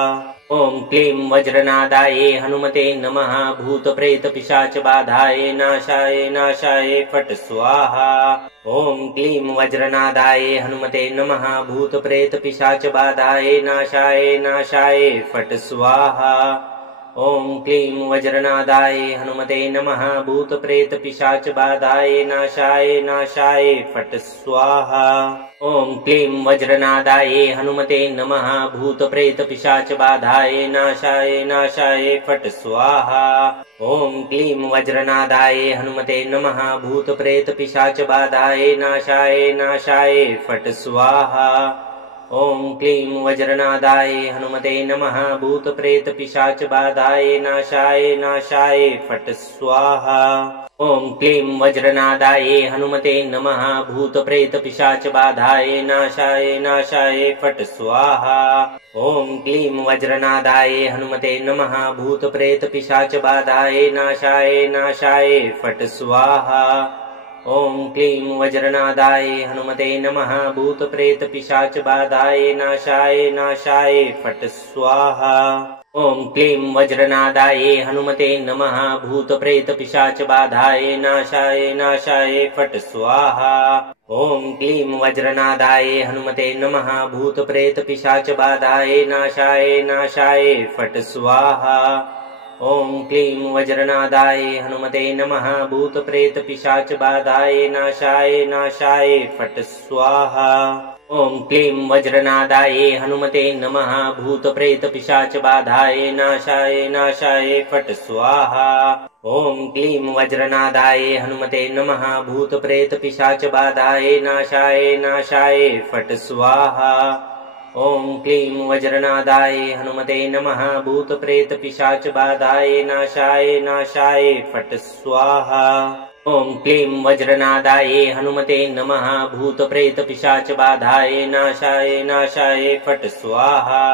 ॐ क्लीं वज्रनादाय हनुमते नमः भूतप्रेतपिशाचबाधाय नाशाय नाशाय फट् स्वाहा। ॐ क्लीं वज्रनादाय हनुमते नमः भूतप्रेतपिशाचबाधाय नाशाय नाशाय फट् स्वाहा। ॐ क्लीं वज्रनादाय हनुमते नमः भूतप्रेतपिशाचबाधाय नाशाय नाशाय फट् स्वाहा। ॐ क्लीं वज्रनादाय हनुमते नमः भूतप्रेतपिशाचबाधाय नाशाय नाशाय फट् स्वाहा। ॐ क्लीं वज्रनादाय हनुमते नमः भूतप्रेतपिशाचबाधाय नाशाय नाशाय फट् स्वाहा। ॐ क्लीं वज्रनादाय हनुमते नमः भूतप्रेतपिशाचबाधाय नाशाय नाशाय फट् स्वाहा। ॐ क्लीं वज्रनादाय हनुमते नमः भूतप्रेतपिशाचबाधाय नाशाय नाशाय फट् स्वाहा। ॐ क्लीं वज्रनादाय हनुमते नमः भूतप्रेतपिशाचबाधाय नाशाय नाशाय फट् स्वाहा। ॐ क्लीं वज्रनादाय हनुमते नमः भूतप्रेतपिशाचबाधाय नाशाय नाशाय फट् स्वाहा। ॐ क्लीं वज्रनादाय हनुमते नमः भूतप्रेतपिशाचबाधाय नाशाय नाशाय फट् स्वाहा। ॐ क्लीं वज्रनादाय हनुमते नमः भूतप्रेतपिशाचबाधाय नाशाय नाशाय फट् स्वाहा। ॐ क्लीं वज्रनादाय हनुमते नमः भूतप्रेतपिशाचबाधाय नाशाय नाशाय फट् स्वाहा। ॐ क्लीं वज्रनादाय हनुमते नमः भूतप्रेतपिशाचबाधाय नाशाय नाशाय फट् स्वाहा। ॐ क्लीं वज्रनादाय हनुमते नमः भूतप्रेतपिशाचबाधाय नाशाय नाशाय फट् स्वाहा। ॐ क्लीं वज्रनादाय हनुमते नमः भूतप्रेतपिशाचबाधाय नाशाय नाशाय फट् स्वाहा। ॐ क्लीं वज्रनादाय हनुमते नमः भूतप्रेतपिशाचबाधाय नाशाय नाशाय फट् स्वाहा।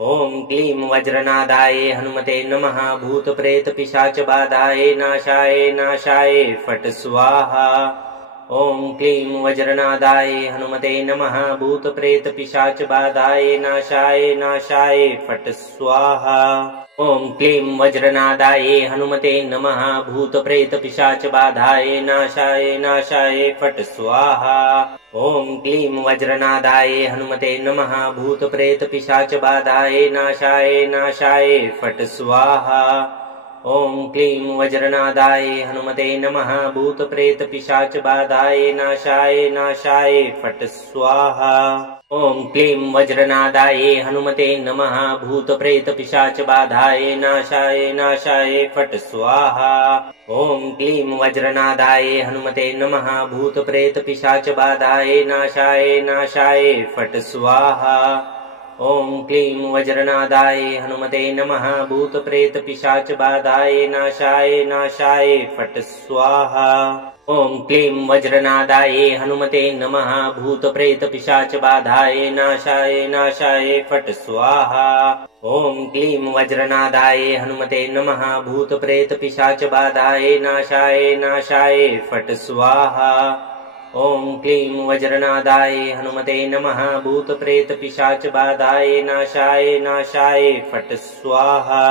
ॐ क्लीं वज्रनादाय हनुमते नमः भूतप्रेतपिशाचबाधाय नाशाय नाशाय फट् स्वाहा। ॐ क्लीं वज्रनादाय हनुमते नमः भूतप्रेतपिशाचबाधाय नाशाय नाशाय फट् स्वाहा। ॐ क्लीं वज्रनादाय हनुमते नमः भूतप्रेतपिशाचबाधाय नाशाय नाशाय फट् स्वाहा। ॐ क्लीं वज्रनादाय हनुमते नमः भूतप्रेतपिशाचबाधाय नाशाय नाशाय फट् स्वाहा। ॐ क्लीं वज्रनादाय हनुमते नमः भूतप्रेतपिशाचबाधाय नाशाय नाशाय फट् स्वाहा। ॐ क्लीं वज्रनादाय हनुमते नमः भूतप्रेतपिशाचबाधाय नाशाय नाशाय फट् स्वाहा। ॐ क्लीं वज्रनादाय हनुमते नमः भूतप्रेतपिशाचबाधाय नाशाय नाशाय फट् स्वाहा। ॐ क्लीं वज्रनादाय हनुमते नमः भूतप्रेतपिशाचबाधाय नाशाय नाशाय फट् स्वाहा। ॐ क्लीं वज्रनादाय हनुमते नमः भूतप्रेतपिशाचबाधाय नाशाय नाशाय फट् स्वाहा। ॐ क्लीं वज्रनादाय हनुमते नमः भूतप्रेतपिशाचबाधाय नाशाय नाशाय फट् स्वाहा। ॐ क्लीं वज्रनादाय हनुमते नमः भूतप्रेतपिशाचबाधाय नाशाय नाशाय फट् स्वाहा।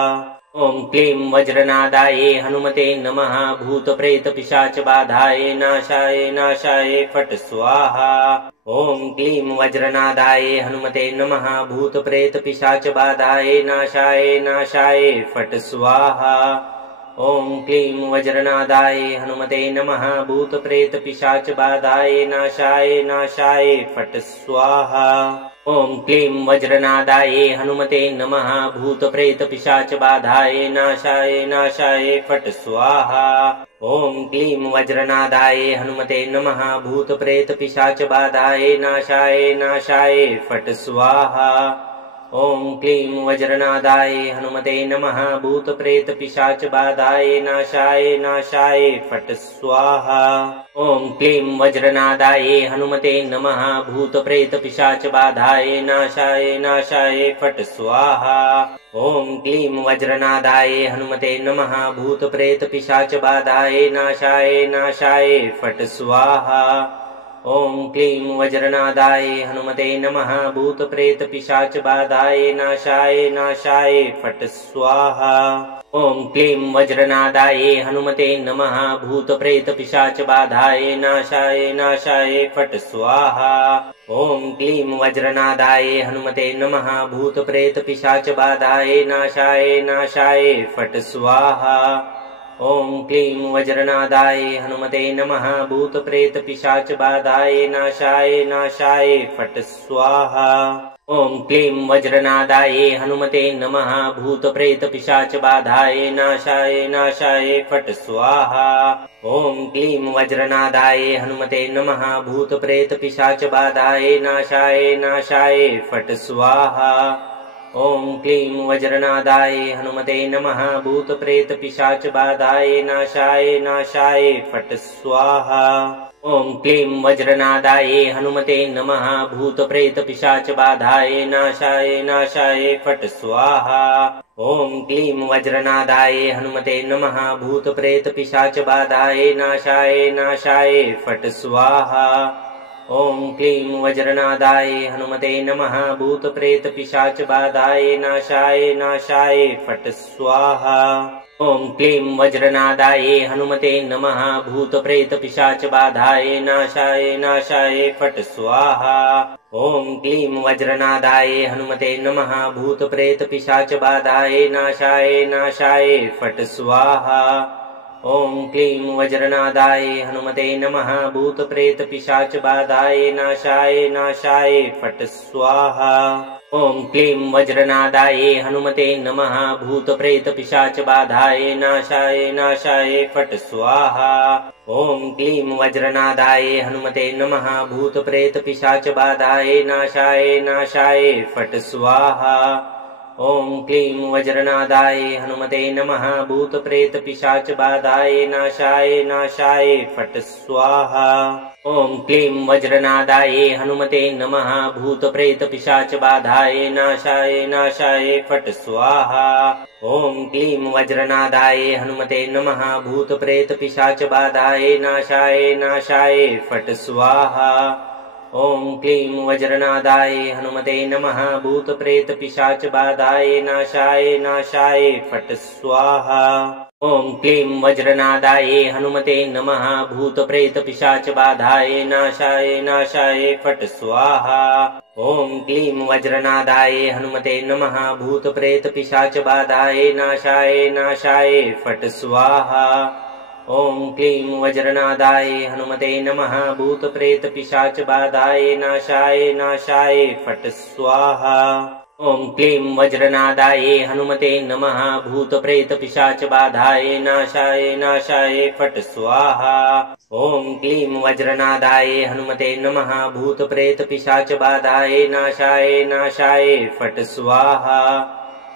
ॐ क्लीं वज्रनादाय हनुमते नमः भूतप्रेतपिशाचबाधाय नाशाय नाशाय फट् स्वाहा। ॐ क्लीं वज्रनादाय हनुमते नमः भूतप्रेतपिशाचबाधाय नाशाय नाशाय फट् स्वाहा। ॐ क्लीं वज्रनादाय हनुमते नमः भूतप्रेतपिशाचबाधाय नाशाय नाशाय फट् स्वाहा। ॐ क्लीं वज्रनादाये हनुमते नमः भूतप्रेतपिशाचबाधाये नाशाय फट् स्वाहा। ॐ क्लीं वज्रनादाये हनुमते नमः भूतप्रेतपिशाचबाधाये नाशाय फट् स्वाहा। ॐ क्लीं वज्रनादाये हनुमते नमः भूतप्रेतपिशाचबाधाये नाशाय फट् स्वाहा। ॐ क्लीं वज्रनादाये हनुमते नमः भूतप्रेतपिशाचबाधाये नाशाय फट् स्वाहा। ॐ क्लीं वज्रनादाये हनुमते नमः भूतप्रेतपिशाचबाधाये नाशाय फट् स्वाहा। ॐ क्लीं वज्रनादाये हनुमते नमः भूतप्रेतपिशाचबाधाये नाशाय फट् स्वाहा। ॐ क्लीं वज्रनादाये हनुमते नमः भूतप्रेतपिशाचबाधाये नाशाय फट् स्वाहा। ॐ क्लीं वज्रनादाये हनुमते नमः भूतप्रेतपिशाचबाधाये नाशाय फट् स्वाहा। ॐ क्लीं वज्रनादाये हनुमते नमः भूतप्रेतपिशाचबाधाये नाशाय फट् स्वाहा। ॐ क्लीं वज्रनादाये हनुमते नमः भूतप्रेतपिशाचबाधाये नाशाय फट् स्वाहा। ॐ क्लीं वज्रनादाये हनुमते नमः भूतप्रेतपिशाचबाधाये नाशाय फट् स्वाहा। ॐ क्लीं वज्रनादाये हनुमते नमः भूतप्रेतपिशाचबाधाये नाशाय फट् स्वाहा। ॐ क्लीं वज्रनादाये हनुमते नमः भूतप्रेतपिशाचबाधाये नाशाय फट् स्वाहा। ॐ क्लीं वज्रनादाये हनुमते नमः भूतप्रेतपिशाचबाधाये नाशाय फट् स्वाहा। ॐ क्लीं वज्रनादाये हनुमते नमः भूतप्रेतपिशाचबाधाये नाशाय फट् स्वाहा। ॐ क्लीं वज्रनादाये हनुमते नमः भूतप्रेतपिशाचबाधाये नाशाय फट् स्वाहा। ॐ क्लीं वज्रनादाये हनुमते नमः भूतप्रेतपिशाचबाधाये नाशाय फट् स्वाहा। ॐ क्लीं वज्रनादाये हनुमते नमः भूतप्रेतपिशाचबाधाये नाशाय फट् स्वाहा। ॐ क्लीं वज्रनादाये हनुमते नमः भूतप्रेतपिशाचबाधाये नाशाय फट् स्वाहा। ॐ क्लीं वज्रनादाये हनुमते नमः भूतप्रेतपिशाचबाधाये नाशाय फट् स्वाहा। ॐ क्लीं वज्रनादाये हनुमते नमः भूतप्रेतपिशाचबाधाये नाशाय फट् स्वाहा। ॐ क्लीं वज्रनादाये हनुमते नमः भूतप्रेतपिशाचबाधाये नाशाय फट् स्वाहा। ॐ क्लीं वज्रनादाये हनुमते नमः भूतप्रेतपिशाचबाधाये नाशाय फट् स्वाहा। ॐ क्लीं वज्रनादाये हनुमते नमः भूतप्रेतपिशाचबाधाये नाशाय फट् स्वाहा। ॐ क्लीं वज्रनादाये हनुमते नमः भूतप्रेतपिशाचबाधाये नाशाय फट् स्वाहा। ॐ क्लीं वज्रनादाये हनुमते नमः भूतप्रेतपिशाचबाधाये नाशाय फट् स्वाहा। ॐ क्लीं वज्रनादाये हनुमते नमः भूतप्रेतपिशाचबाधाये नाशाय फट् स्वाहा। ॐ क्लीं वज्रनादाये हनुमते नमः भूतप्रेतपिशाचबाधाये नाशाय फट् स्वाहा। ॐ क्लीं वज्रनादाये हनुमते नमः भूतप्रेतपिशाचबाधाये नाशाय फट् स्वाहा।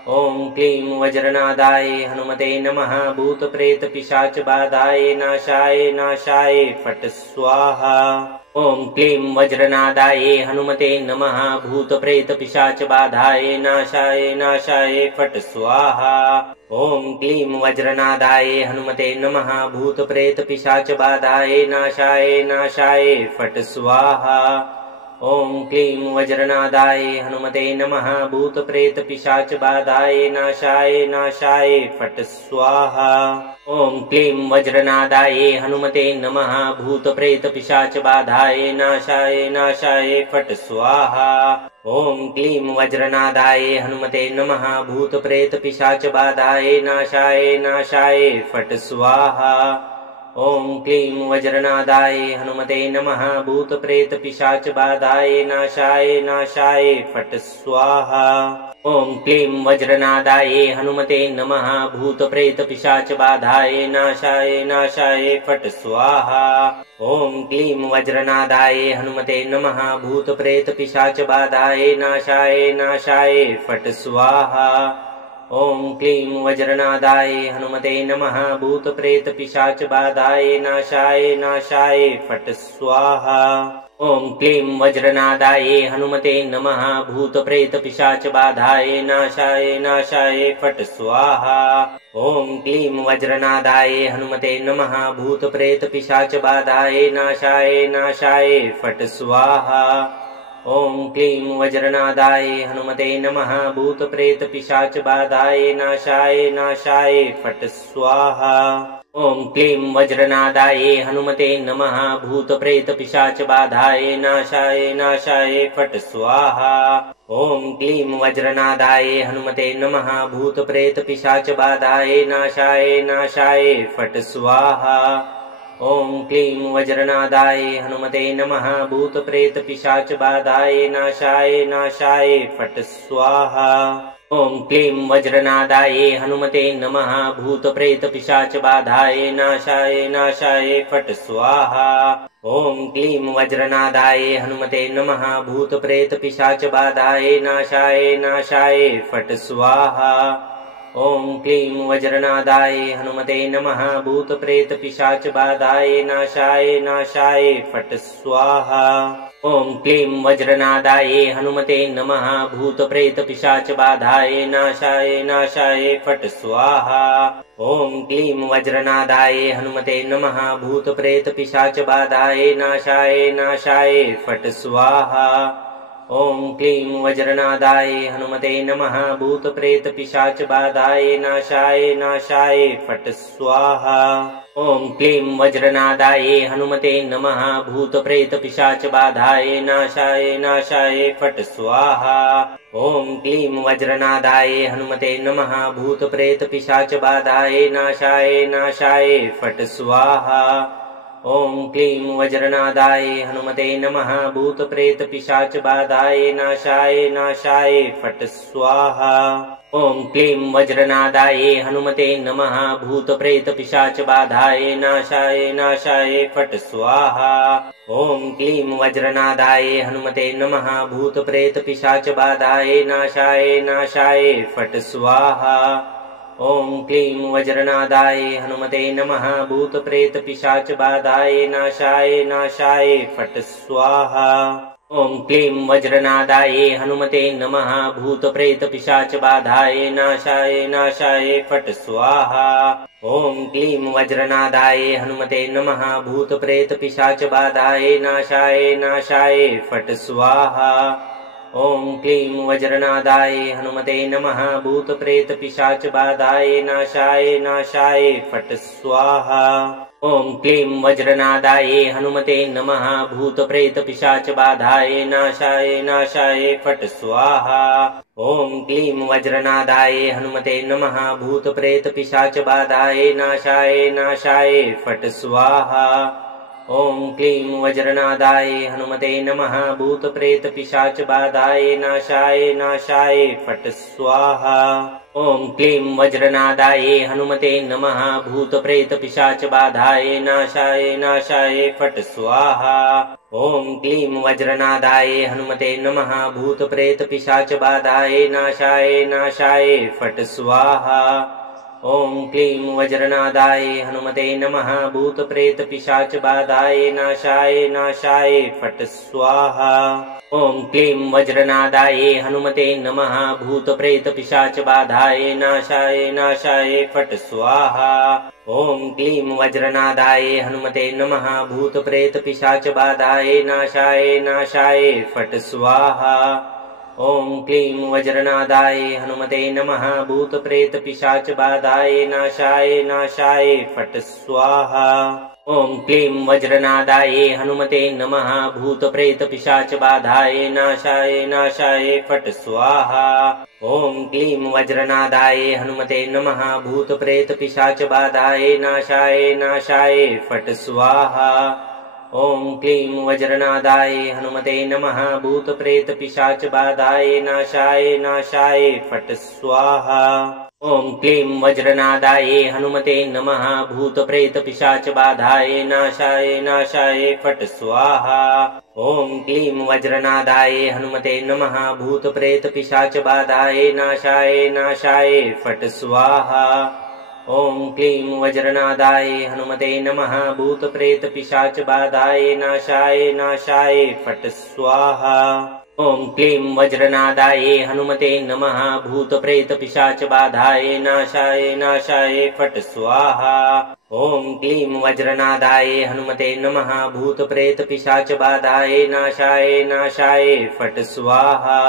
ॐ क्लीं वज्रनादाये हनुमते नमः भूतप्रेतपिशाचबाधाये नाशाय फट् स्वाहा। ॐ क्लीं वज्रनादाये हनुमते नमः भूतप्रेतपिशाचबाधाये नाशाय फट् स्वाहा। ॐ क्लीं वज्रनादाये हनुमते नमः भूतप्रेतपिशाचबाधाये नाशाय फट् स्वाहा। ॐ क्लीं वज्रनादाये हनुमते नमः भूतप्रेतपिशाचबाधाये नाशाय फट् स्वाहा। ॐ क्लीं वज्रनादाये हनुमते नमः भूतप्रेतपिशाचबाधाये नाशाय फट् स्वाहा। ॐ क्लीं वज्रनादाये हनुमते नमः भूतप्रेतपिशाचबाधाये नाशाय फट् स्वाहा। ॐ क्लीं वज्रनादाय हनुमते नमः भूतप्रेतपिशाचबाधाय नाशाय नाशाय फट् स्वाहा। ॐ क्लीं वज्रनादाय हनुमते नमः भूतप्रेतपिशाचबाधाय नाशाय नाशाय फट् स्वाहा। ॐ क्लीं वज्रनादाय हनुमते नमः भूतप्रेतपिशाचबाधाय नाशाय नाशाय फट् स्वाहा। ॐ क्लीं वज्रनादाय हनुमते नमः भूतप्रेतपिशाचबाधाय नाशाय नाशाय फट् स्वाहा। ॐ क्लीं वज्रनादाय हनुमते नमः भूतप्रेतपिशाचबाधाय नाशाय नाशाय फट् स्वाहा। ॐ क्लीं वज्रनादाय हनुमते नमः भूतप्रेतपिशाचबाधाय नाशाय नाशाय फट् स्वाहा। ॐ क्लीं वज्रनादाय हनुमते नमः भूतप्रेतपिशाचबाधाय नाशाय नाशाय फट् स्वाहा। ॐ क्लीं वज्रनादाय हनुमते नमः भूतप्रेतपिशाचबाधाय नाशाय नाशाय फट् स्वाहा। ॐ क्लीं वज्रनादाय हनुमते नमः भूतप्रेतपिशाचबाधाय नाशाय नाशाय फट् स्वाहा। ॐ क्लीं वज्रनादाय हनुमते नमः भूतप्रेतपिशाचबाधाय नाशाय नाशाय फट् स्वाहा। ॐ क्लीं वज्रनादाय हनुमते नमः भूतप्रेतपिशाचबाधाय नाशाय नाशाय फट् स्वाहा। ॐ क्लीं वज्रनादाय हनुमते नमः भूतप्रेतपिशाचबाधाय नाशाय नाशाय फट् स्वाहा। ॐ क्लीं वज्रनादाय हनुमते नमः भूतप्रेतपिशाचबाधाय नाशाय नाशाय फट् स्वाहा। ॐ क्लीं वज्रनादाय हनुमते नमः भूतप्रेतपिशाचबाधाय नाशाय नाशाय फट् स्वाहा। ॐ क्लीं वज्रनादाय हनुमते नमः भूतप्रेतपिशाचबाधाय नाशाय नाशाय फट् स्वाहा। ॐ क्लीं वज्रनादाय हनुमते नमः भूतप्रेतपिशाचबाधाय नाशाय नाशाय फट् स्वाहा। ॐ क्लीं वज्रनादाय हनुमते नमः भूतप्रेतपिशाचबाधाय नाशाय नाशाय फट् स्वाहा। ॐ क्लीं वज्रनादाय हनुमते नमः भूतप्रेतपिशाचबाधाय नाशाय नाशाय फट् स्वाहा। ॐ क्लीं वज्रनादाय हनुमते नमः भूतप्रेतपिशाचबाधाय नाशाय नाशाय फट् स्वाहा। ॐ क्लीं वज्रनादाय हनुमते नमः भूतप्रेतपिशाचबाधाय नाशाय नाशाय फट् स्वाहा। ॐ क्लीं वज्रनादाय हनुमते नमः भूतप्रेतपिशाचबाधाय नाशाय नाशाय फट् स्वाहा। ॐ क्लीं वज्रनादाय हनुमते नमः भूतप्रेतपिशाचबाधाय नाशाय नाशाय फट् स्वाहा। ॐ क्लीं वज्रनादाय हनुमते नमः भूतप्रेतपिशाचबाधाय नाशाय नाशाय फट् स्वाहा। ॐ क्लीं वज्रनादाय हनुमते नमः भूतप्रेतपिशाचबाधाय नाशाय नाशाय फट् स्वाहा। ॐ क्लीं वज्रनादाय हनुमते नमः भूतप्रेतपिशाचबाधाय नाशाय नाशाय फट् स्वाहा। ॐ क्लीं वज्रनादाय हनुमते नमः भूतप्रेतपिशाचबाधाय नाशाय नाशाय फट् स्वाहा। ॐ क्लीं वज्रनादाय हनुमते नमः भूतप्रेतपिशाचबाधाय नाशाय नाशाय फट् स्वाहा। ॐ क्लीं वज्रनादाय हनुमते नमः भूतप्रेतपिशाचबाधाय नाशाय नाशाय फट् स्वाहा। ॐ क्लीं वज्रनादाय हनुमते नमः भूतप्रेतपिशाचबाधाय नाशाय नाशाय फट् स्वाहा। ॐ क्लीं वज्रनादाय हनुमते नमः भूतप्रेतपिशाचबाधाय नाशाय नाशाय फट् स्वाहा। ॐ क्लीं वज्रनादाय हनुमते नमः भूतप्रेतपिशाचबाधाय नाशाय नाशाय फट् स्वाहा। ॐ क्लीं वज्रनादाय हनुमते नमः भूतप्रेतपिशाचबाधाय नाशाय नाशाय फट् स्वाहा। ॐ क्लीं वज्रनादाय हनुमते नमः भूतप्रेतपिशाचबाधाय नाशाय नाशाय फट् स्वाहा। ॐ क्लीं वज्रनादाय हनुमते नमः भूतप्रेतपिशाचबाधाय नाशाय नाशाय फट् स्वाहा। ॐ क्लीं वज्रनादाये हनुमते नमः भूतप्रेतपिशाचबाधाये नाशाय नाशाय फट् स्वाहा। ॐ क्लीं वज्रनादाये हनुमते नमः भूतप्रेतपिशाचबाधाये नाशाय नाशाय फट् स्वाहा। ॐ क्लीं वज्रनादाये हनुमते नमः भूतप्रेतपिशाचबाधाये नाशाय नाशाय फट् स्वाहा। ॐ क्लीं वज्रनादाये हनुमते नमः भूतप्रेतपिशाचबाधाये नाशाय नाशाय फट् स्वाहा। ॐ क्लीं वज्रनादाये हनुमते नमः भूतप्रेतपिशाचबाधाये नाशाय नाशाय फट् स्वाहा। ॐ क्लीं वज्रनादाये हनुमते नमः भूतप्रेतपिशाचबाधाये नाशाय नाशाय फट् स्वाहा। ॐ क्लीं वज्रनादाये हनुमते नमः भूतप्रेतपिशाचबाधाये नाशाय नाशाय फट् स्वाहा। ॐ क्लीं वज्रनादाये हनुमते नमः भूतप्रेतपिशाचबाधाये नाशाय नाशाय फट् स्वाहा।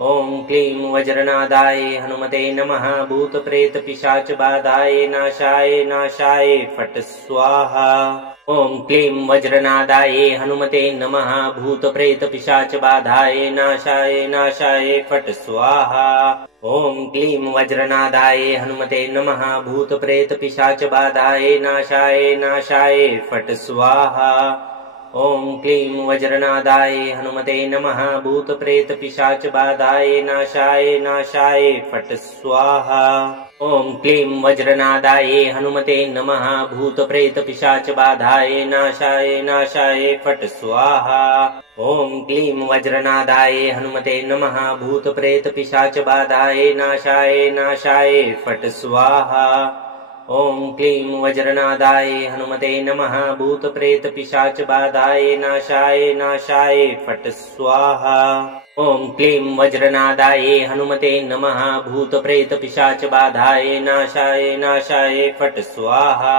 ॐ क्लीं वज्रनादाये हनुमते नमः भूतप्रेतपिशाचबाधाये नाशाय नाशाय फट् स्वाहा। ॐ क्लीं वज्रनादाये हनुमते नमः भूतप्रेतपिशाचबाधाये नाशाय नाशाय फट् स्वाहा। ॐ क्लीं वज्रनादाये हनुमते नमः भूतप्रेतपिशाचबाधाये नाशाय नाशाय फट् स्वाहा। ॐ क्लीं वज्रनादाये हनुमते नमः भूतप्रेतपिशाचबाधाये नाशाय नाशाय फट् स्वाहा। ॐ क्लीं वज्रनादाये हनुमते नमः भूतप्रेतपिशाचबाधाये नाशाय नाशाय फट् स्वाहा। ॐ क्लीं वज्रनादाये हनुमते नमः भूतप्रेतपिशाचबाधाये नाशाय नाशाय फट् स्वाहा। ॐ क्लीं वज्रनादाये हनुमते नमः भूतप्रेतपिशाचबाधाये नाशाय नाशाय फट् स्वाहा। ॐ क्लीं वज्रनादाये हनुमते नमः भूतप्रेतपिशाचबाधाये नाशाय नाशाय फट् स्वाहा।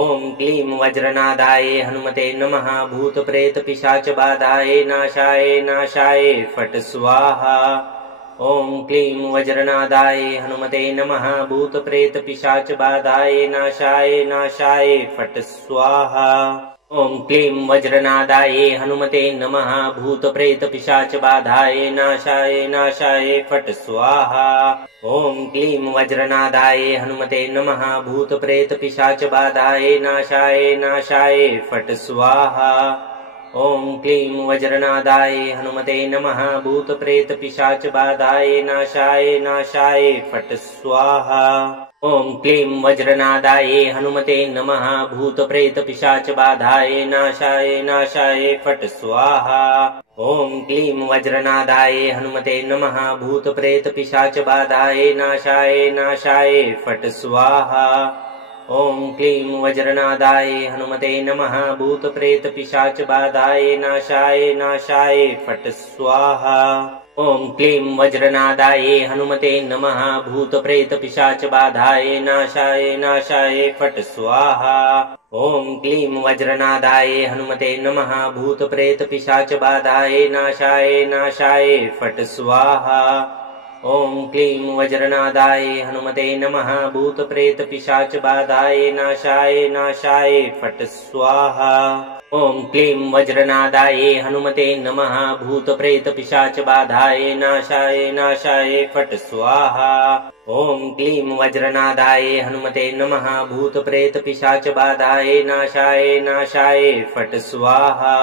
ॐ क्लीं वज्रनादाये हनुमते नमः भूतप्रेतपिशाचबाधाये नाशाय नाशाय फट् स्वाहा। ॐ क्लीं वज्रनादाये हनुमते नमः भूतप्रेतपिशाचबाधाये नाशाय नाशाय फट् स्वाहा। ॐ क्लीं वज्रनादाये हनुमते नमः भूतप्रेतपिशाचबाधाये नाशाय नाशाय फट् स्वाहा। ॐ क्लीं वज्रनादाये हनुमते नमः भूतप्रेतपिशाचबाधाये नाशाय नाशाय फट् स्वाहा। ॐ क्लीं वज्रनादाये हनुमते नमः भूतप्रेतपिशाचबाधाये नाशाय नाशाय फट् स्वाहा। ॐ क्लीं वज्रनादाये हनुमते नमः भूतप्रेतपिशाचबाधाये नाशाय नाशाय फट् स्वाहा। ॐ क्लीं वज्रनादाये हनुमते नमः भूतप्रेतपिशाचबाधाये नाशाय नाशाय फट् स्वाहा। ॐ क्लीं वज्रनादाये हनुमते नमः भूतप्रेतपिशाचबाधाये नाशाय नाशाय फट् स्वाहा। ॐ क्लीं वज्रनादाये हनुमते नमः भूतप्रेतपिशाचबाधाये नाशाय नाशाय फट् स्वाहा। ॐ क्लीं वज्रनादाये हनुमते नमः भूतप्रेतपिशाचबाधाये नाशाय नाशाय फट् स्वाहा। ॐ क्लीं वज्रनादाये हनुमते नमः भूतप्रेतपिशाचबाधाये नाशाय नाशाय फट् स्वाहा। ॐ क्लीं वज्रनादाये हनुमते नमः भूतप्रेतपिशाचबाधाये नाशाय नाशाय फट् स्वाहा। ॐ क्लीं वज्रनादाये हनुमते नमः भूतप्रेतपिशाचबाधाये नाशाय नाशाय फट् स्वाहा।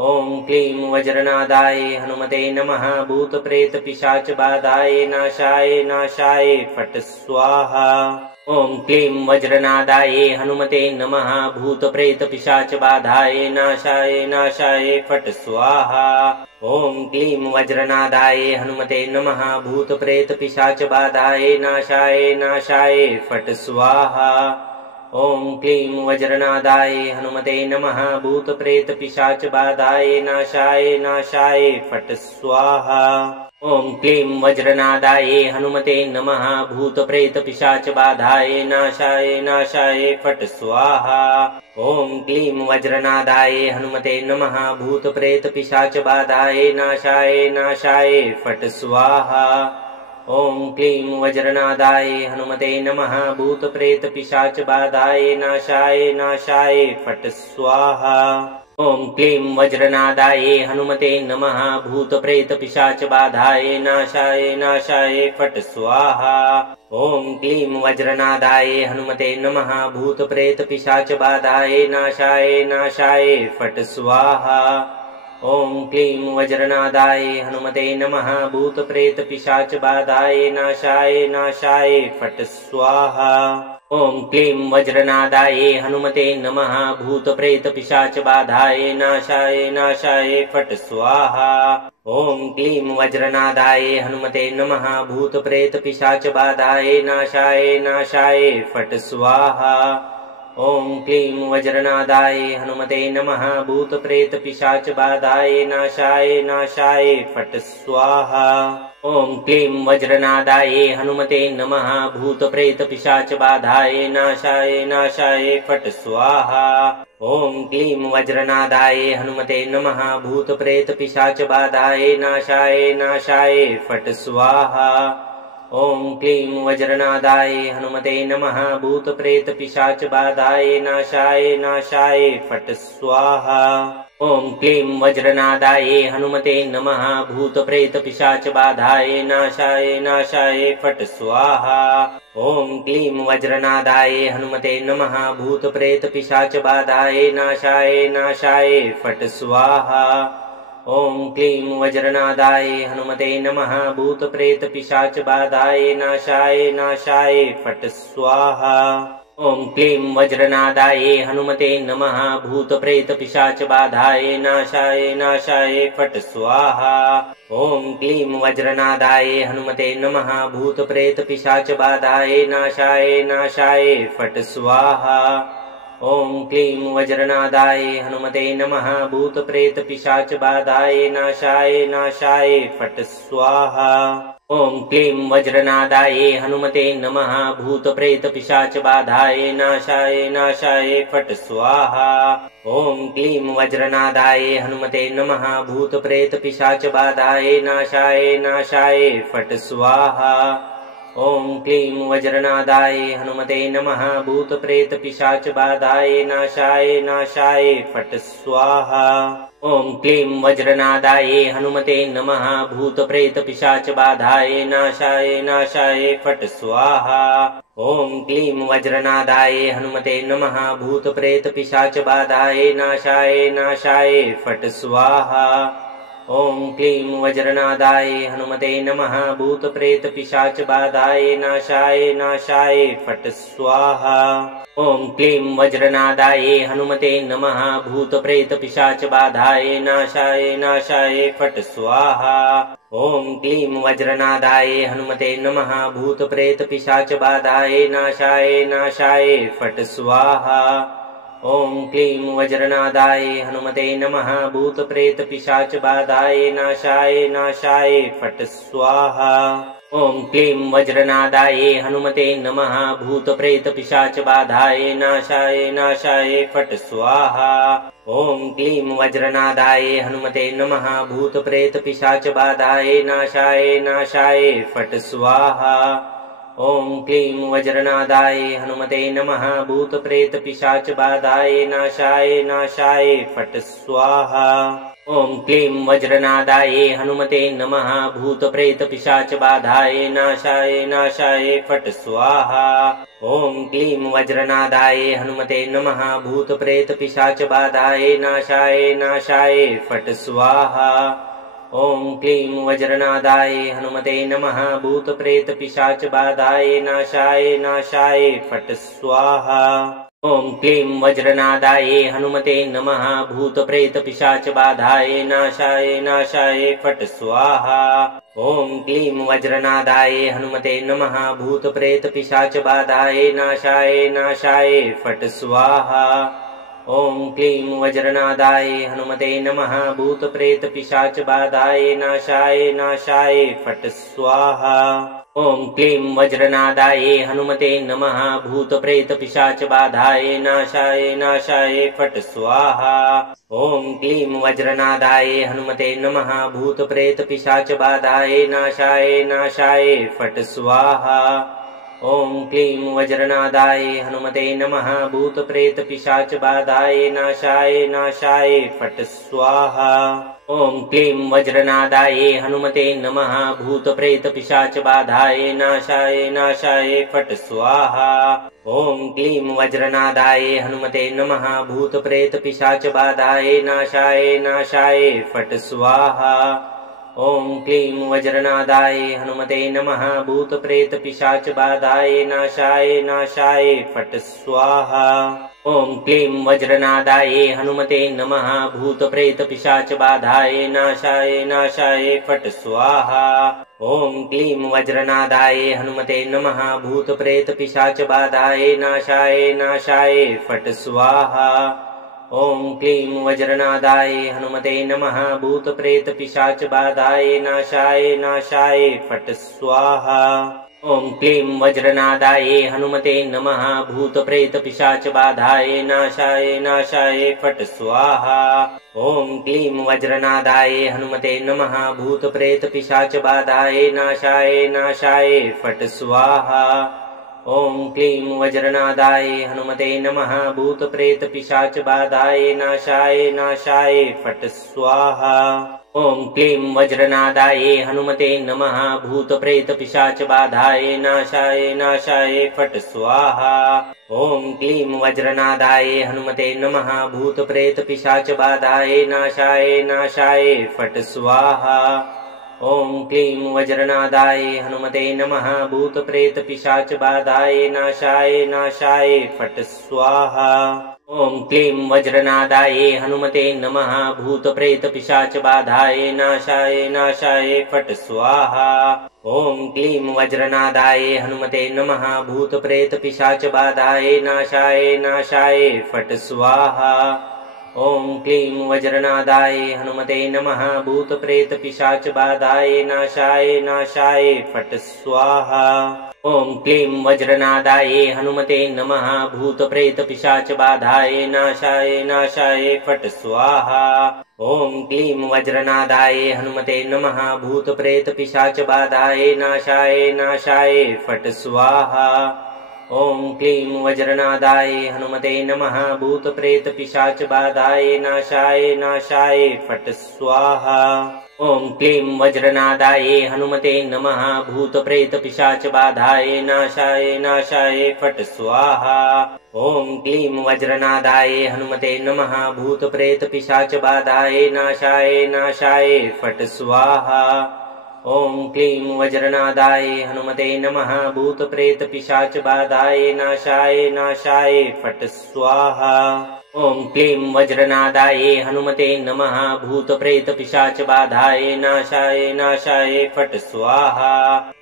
ॐ क्लीं वज्रनादाये हनुमते नमः भूतप्रेतपिशाचबाधाये नाशाय नाशाय फट् स्वाहा। ॐ क्लीं वज्रनादाये हनुमते नमः भूतप्रेतपिशाचबाधाये नाशाय नाशाय फट् स्वाहा। ॐ क्लीं वज्रनादाये हनुमते नमः भूतप्रेतपिशाचबाधाये नाशाय नाशाय फट् स्वाहा। ॐ क्लीं वज्रनादाये हनुमते नमः भूतप्रेतपिशाचबाधाये नाशाय नाशाय फट् स्वाहा। ॐ क्लीं वज्रनादाये हनुमते नमः भूतप्रेतपिशाचबाधाये नाशाय नाशाय फट् स्वाहा। ॐ क्लीं वज्रनादाये हनुमते नमः भूतप्रेतपिशाचबाधाये नाशाय नाशाय फट् स्वाहा। ॐ क्लीं वज्रनादाय हनुमते नमः भूतप्रेतपिशाचबाधाय नाशाय नाशाय फट् स्वाहा। ॐ क्लीं वज्रनादाय हनुमते नमः भूतप्रेतपिशाचबाधाय नाशाय नाशाय फट् स्वाहा। ॐ क्लीं वज्रनादाय हनुमते नमः भूतप्रेतपिशाचबाधाय नाशाय नाशाय फट् स्वाहा। ॐ क्लीं वज्रनादाय हनुमते नमः भूतप्रेतपिशाचबाधाय नाशाय नाशाय फट् स्वाहा। ॐ क्लीं वज्रनादाय हनुमते नमः भूतप्रेतपिशाचबाधाय नाशाय नाशाय फट् स्वाहा। ॐ क्लीं वज्रनादाय हनुमते नमः भूतप्रेतपिशाचबाधाय नाशाय नाशाय फट् स्वाहा। ॐ क्लीं वज्रनादाय हनुमते नमः भूतप्रेतपिशाचबाधाय नाशाय नाशाय फट् स्वाहा। ॐ क्लीं वज्रनादाय हनुमते नमः भूतप्रेतपिशाचबाधाय नाशाय नाशाय फट् स्वाहा। ॐ क्लीं वज्रनादाय हनुमते नमः भूतप्रेतपिशाचबाधाय नाशाय नाशाय फट् स्वाहा। ॐ क्लीं वज्रनादाय हनुमते नमः भूतप्रेतपिशाचबाधाय नाशाय नाशाय फट् स्वाहा। ॐ क्लीं वज्रनादाय हनुमते नमः भूतप्रेतपिशाचबाधाय नाशाय नाशाय फट् स्वाहा। ॐ क्लीं वज्रनादाय हनुमते नमः भूतप्रेतपिशाचबाधाय नाशाय नाशाय फट् स्वाहा। ॐ क्लीं वज्रनादाय हनुमते नमः भूतप्रेतपिशाचबाधाय नाशाय नाशाय फट् स्वाहा। ॐ क्लीं वज्रनादाय हनुमते नमः भूतप्रेतपिशाचबाधाय नाशाय नाशाय फट् स्वाहा। ॐ क्लीं वज्रनादाय हनुमते नमः भूतप्रेतपिशाचबाधाय नाशाय नाशाय फट् स्वाहा। ॐ क्लीं वज्रनादाय हनुमते नमः भूतप्रेतपिशाचबाधाय नाशाय नाशाय फट् स्वाहा। ॐ क्लीं वज्रनादाय हनुमते नमः भूतप्रेतपिशाचबाधाय नाशाय नाशाय फट् स्वाहा। ॐ क्लीं वज्रनादाय हनुमते नमः भूतप्रेतपिशाचबाधाय नाशाय नाशाय फट् स्वाहा। ॐ क्लीं वज्रनादाय हनुमते नमः भूतप्रेतपिशाचबाधाय नाशाय नाशाय फट् स्वाहा। ॐ क्लीं वज्रनादाय हनुमते नमः भूतप्रेतपिशाचबाधाय नाशाय नाशाय फट् स्वाहा। ॐ क्लीं वज्रनादाय हनुमते नमः भूतप्रेतपिशाचबाधाय नाशाय नाशाय फट् स्वाहा। ॐ क्लीं वज्रनादाय हनुमते नमः भूतप्रेतपिशाचबाधाय नाशाय नाशाय फट् स्वाहा। ॐ क्लीं वज्रनादाय हनुमते नमः भूतप्रेतपिशाचबाधाय नाशाय नाशाय फट् स्वाहा। ॐ क्लीं वज्रनादाय हनुमते नमः भूतप्रेतपिशाचबाधाय नाशाय नाशाय फट् स्वाहा। ॐ क्लीं वज्रनादाय हनुमते नमः भूतप्रेतपिशाचबाधाय नाशाय नाशाय फट् स्वाहा। ॐ क्लीं वज्रनादाय हनुमते नमः भूतप्रेतपिशाचबाधाय नाशाय नाशाय फट् स्वाहा। ॐ क्लीं वज्रनादाय हनुमते नमः भूतप्रेतपिशाचबाधाय नाशाय नाशाय फट् स्वाहा। ॐ क्लीं वज्रनादाय हनुमते नमः भूतप्रेतपिशाचबाधाय नाशाय नाशाय फट् स्वाहा। ॐ क्लीं वज्रनादाय हनुमते नमः भूतप्रेतपिशाचबाधाय नाशाय नाशाय फट् स्वाहा। ॐ क्लीं वज्रनादाय हनुमते नमः भूतप्रेतपिशाचबाधाय नाशाय नाशाय फट् स्वाहा। ॐ क्लीं वज्रनादाय हनुमते नमः भूतप्रेतपिशाचबाधाय नाशाय नाशाय फट् स्वाहा। ॐ क्लीं वज्रनादाय हनुमते नमः भूतप्रेतपिशाचबाधाय नाशाय नाशाय फट् स्वाहा। ॐ क्लीं वज्रनादाय हनुमते नमः भूतप्रेतपिशाचबाधाय नाशाय नाशाय फट् स्वाहा। ॐ क्लीं वज्रनादाय हनुमते नमः भूतप्रेतपिशाचबाधाय नाशाय नाशाय फट् स्वाहा। ॐ क्लीं वज्रनादाये हनुमते नमः भूतप्रेतपिशाचबाधाये नाशाय नाशाय फट् स्वाहा। ॐ क्लीं वज्रनादाये हनुमते नमः भूतप्रेतपिशाचबाधाये नाशाय नाशाय फट् स्वाहा। ॐ क्लीं वज्रनादाये हनुमते नमः भूतप्रेतपिशाचबाधाये नाशाय नाशाय फट् स्वाहा। ॐ क्लीं वज्रनादाये हनुमते नमः भूतप्रेतपिशाचबाधाये नाशाय नाशाय फट् स्वाहा। ॐ क्लीं वज्रनादाये हनुमते नमः भूतप्रेतपिशाचबाधाये नाशाय नाशाय फट् स्वाहा। ॐ क्लीं वज्रनादाये हनुमते नमः भूतप्रेतपिशाचबाधाये नाशाय नाशाय फट् स्वाहा। ॐ क्लीं वज्रनादाये हनुमते नमः भूतप्रेतपिशाचबाधाये नाशाय नाशाय फट् स्वाहा। ॐ क्लीं वज्रनादाये हनुमते नमः भूतप्रेतपिशाचबाधाये नाशाय नाशाय फट् स्वाहा। ॐ क्लीं वज्रनादाये हनुमते नमः भूतप्रेतपिशाचबाधाये नाशाय नाशाय फट् स्वाहा। ॐ क्लीं वज्रनादाये हनुमते नमः भूतप्रेतपिशाचबाधाये नाशाय नाशाय फट् स्वाहा। ॐ क्लीं वज्रनादाये हनुमते नमः भूतप्रेतपिशाचबाधाये नाशाय नाशाय फट् स्वाहा। ॐ क्लीं वज्रनादाये हनुमते नमः भूतप्रेतपिशाचबाधाये नाशाय नाशाय फट् स्वाहा। ॐ क्लीं वज्रनादाये हनुमते नमः भूतप्रेतपिशाचबाधाये नाशाय नाशाय फट् स्वाहा। ॐ क्लीं वज्रनादाये हनुमते नमः भूतप्रेतपिशाचबाधाये नाशाय नाशाय फट् स्वाहा। ॐ क्लीं वज्रनादाये हनुमते नमः भूतप्रेतपिशाचबाधाये नाशाय नाशाय फट् स्वाहा। ॐ क्लीं वज्रनादाये हनुमते नमः भूतप्रेतपिशाचबाधाये नाशाय नाशाय फट् स्वाहा। ॐ क्लीं वज्रनादाये हनुमते नमः भूतप्रेतपिशाचबाधाये नाशाय नाशाय फट् स्वाहा। ॐ क्लीं वज्रनादाये हनुमते नमः भूतप्रेतपिशाचबाधाये नाशाय नाशाय फट् स्वाहा। ॐ क्लीं वज्रनादाये हनुमते नमः भूतप्रेतपिशाचबाधाये नाशाय नाशाय फट् स्वाहा। ॐ क्लीं वज्रनादाये हनुमते नमः भूतप्रेतपिशाचबाधाये नाशाय नाशाय फट् स्वाहा। ॐ क्लीं वज्रनादाये हनुमते नमः भूतप्रेतपिशाचबाधाये नाशाय नाशाय फट् स्वाहा। ॐ क्लीं वज्रनादाये हनुमते नमः भूतप्रेतपिशाचबाधाये नाशाय नाशाय फट् स्वाहा। ॐ क्लीं वज्रनादाये हनुमते नमः भूतप्रेतपिशाचबाधाये नाशाय नाशाय फट् स्वाहा। ॐ क्लीं वज्रनादाये हनुमते नमः भूतप्रेतपिशाचबाधाये नाशाय नाशाय फट् स्वाहा। ॐ क्लीं वज्रनादाये हनुमते नमः भूतप्रेतपिशाचबाधाये नाशाय नाशाय फट् स्वाहा।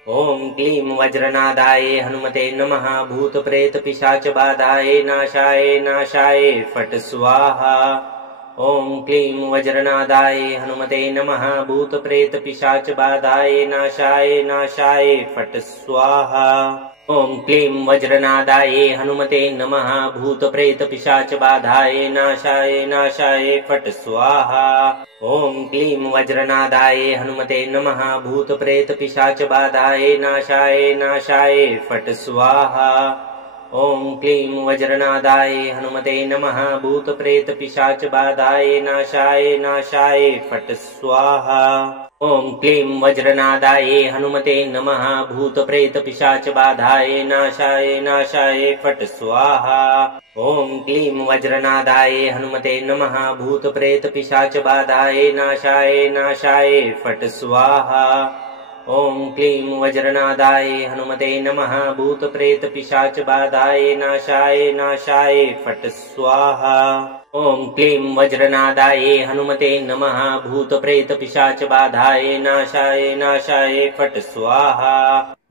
ॐ क्लीं वज्रनादाये हनुमते नमः भूतप्रेतपिशाचबाधाये नाशाय नाशाय फट् स्वाहा। ॐ क्लीं वज्रनादाये हनुमते नमः भूतप्रेतपिशाचबाधाये नाशाय नाशाय फट् स्वाहा। ॐ क्लीं वज्रनादाये हनुमते नमः भूतप्रेतपिशाचबाधाये नाशाय नाशाय फट् स्वाहा। ॐ क्लीं वज्रनादाये हनुमते नमः भूतप्रेतपिशाचबाधाये नाशाय नाशाय फट् स्वाहा। ॐ क्लीं वज्रनादाये हनुमते नमः भूतप्रेतपिशाचबाधाये नाशाय नाशाय फट् स्वाहा। ॐ क्लीं वज्रनादाये हनुमते नमः भूतप्रेतपिशाचबाधाये नाशाय नाशाय फट् स्वाहा। ॐ क्लीं वज्रनादाये हनुमते नमः भूतप्रेतपिशाचबाधाये नाशाय नाशाय फट् स्वाहा। ॐ क्लीं वज्रनादाये हनुमते नमः भूतप्रेतपिशाचबाधाये नाशाय नाशाय फट् स्वाहा। ॐ क्लीं वज्रनादाये हनुमते नमः भूतप्रेतपिशाचबाधाये नाशाय नाशाय फट् स्वाहा।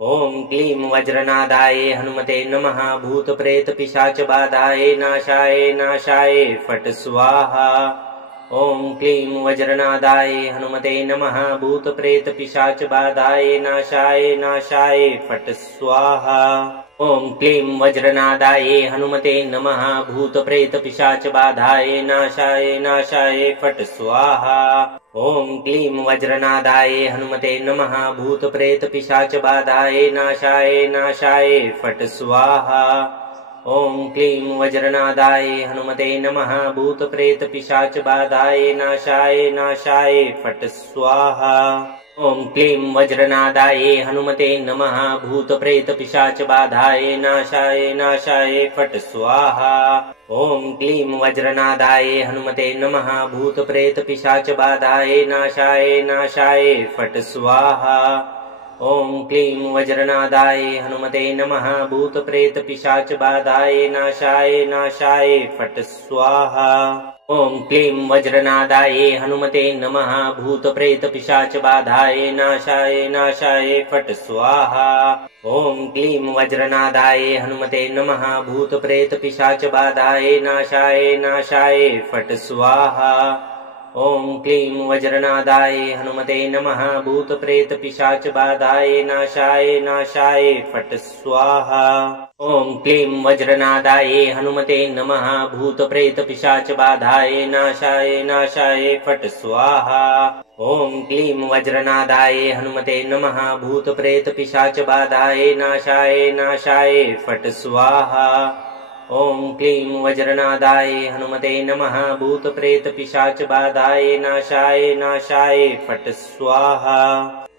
ॐ क्लीं वज्रनादाये हनुमते नमः भूतप्रेतपिशाचबाधाये नाशाय नाशाय फट् स्वाहा। ॐ क्लीं वज्रनादाय हनुमते नमः भूतप्रेतपिशाचबाधाय नाशाय नाशाय फट् स्वाहा। ॐ क्लीं वज्रनादाय हनुमते नमः भूतप्रेतपिशाचबाधाय नाशाय नाशाय फट् स्वाहा। ॐ क्लीं वज्रनादाय हनुमते नमः भूतप्रेतपिशाचबाधाय नाशाय नाशाय फट् स्वाहा। ॐ क्लीं वज्रनादाय हनुमते नमः भूतप्रेतपिशाचबाधाय नाशाय नाशाय फट् स्वाहा। ॐ क्लीं वज्रनादाय हनुमते नमः भूतप्रेतपिशाचबाधाय नाशाय नाशाय फट् स्वाहा। ॐ क्लीं वज्रनादाय हनुमते नमः भूतप्रेतपिशाचबाधाय नाशाय नाशाय फट् स्वाहा। ॐ क्लीं वज्रनादाय हनुमते नमः भूतप्रेतपिशाचबाधाय नाशाय नाशाय फट् स्वाहा। ॐ क्लीं वज्रनादाय हनुमते नमः भूतप्रेतपिशाचबाधाय नाशाय नाशाय फट् स्वाहा। ॐ क्लीं वज्रनादाय हनुमते नमः भूतप्रेतपिशाचबाधाय नाशाय नाशाय फट् स्वाहा। ॐ क्लीं वज्रनादाय हनुमते नमः भूतप्रेतपिशाचबाधाय नाशाय नाशाय फट् स्वाहा। ॐ क्लीं वज्रनादाय हनुमते नमः भूतप्रेतपिशाचबाधाय नाशाय नाशाय फट् स्वाहा। ॐ क्लीं वज्रनादाय हनुमते नमः भूतप्रेतपिशाचबाधाय नाशाय नाशाय फट् स्वाहा। ॐ क्लीं वज्रनादाय हनुमते नमः भूतप्रेतपिशाचबाधाय नाशाय नाशाय फट् स्वाहा।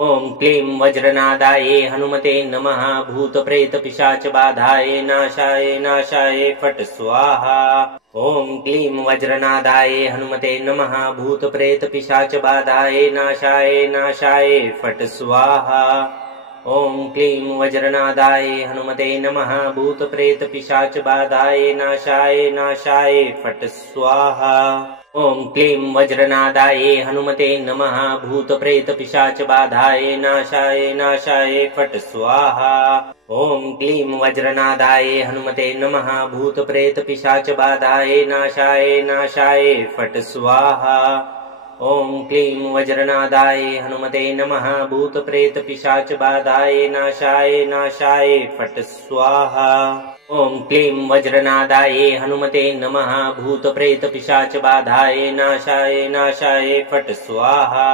ॐ क्लीं वज्रनादाय हनुमते नमः भूतप्रेतपिशाचबाधाय नाशाय नाशाय फट् स्वाहा। ॐ क्लीं वज्रनादाय हनुमते नमः भूतप्रेतपिशाचबाधाय नाशाय नाशाय फट् स्वाहा। ॐ क्लीं वज्रनादाय हनुमते नमः भूतप्रेतपिशाचबाधाय नाशाय नाशाय फट् स्वाहा। ॐ क्लीं वज्रनादाय हनुमते नमः भूतप्रेतपिशाचबाधाय नाशाय नाशाय फट् स्वाहा। ॐ क्लीं वज्रनादाय हनुमते नमः भूतप्रेतपिशाचबाधाय नाशाय नाशाय फट् स्वाहा। ॐ क्लीं वज्रनादाय हनुमते नमः भूतप्रेतपिशाचबाधाय नाशाय नाशाय फट् स्वाहा। ॐ क्लीं वज्रनादाय हनुमते नमः भूतप्रेतपिशाचबाधाय नाशाय नाशाय फट् स्वाहा।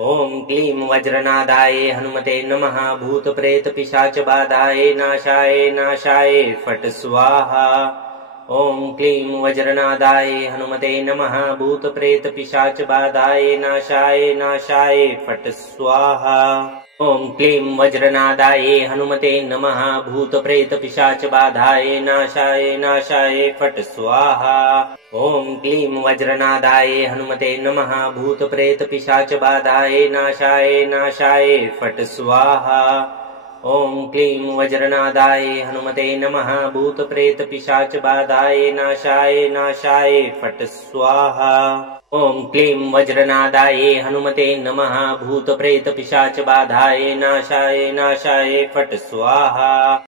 ॐ क्लीं वज्रनादाय हनुमते नमः भूतप्रेतपिशाचबाधाय नाशाय नाशाय फट् स्वाहा। ॐ क्लीं वज्रनादाय हनुमते नमः भूतप्रेतपिशाचबाधाय नाशाय नाशाय फट् स्वाहा। ॐ क्लीं वज्रनादाय हनुमते नमः भूतप्रेतपिशाचबाधाय नाशाय नाशाय फट् स्वाहा। ॐ क्लीं वज्रनादाय हनुमते नमः भूतप्रेतपिशाचबाधाय नाशाय नाशाय फट् स्वाहा। ॐ क्लीं वज्रनादाय हनुमते नमः भूतप्रेतपिशाचबाधाय नाशाय नाशाय फट् स्वाहा। ॐ क्लीं वज्रनादाय हनुमते नमः भूतप्रेतपिशाचबाधाय नाशाय नाशाय फट् स्वाहा।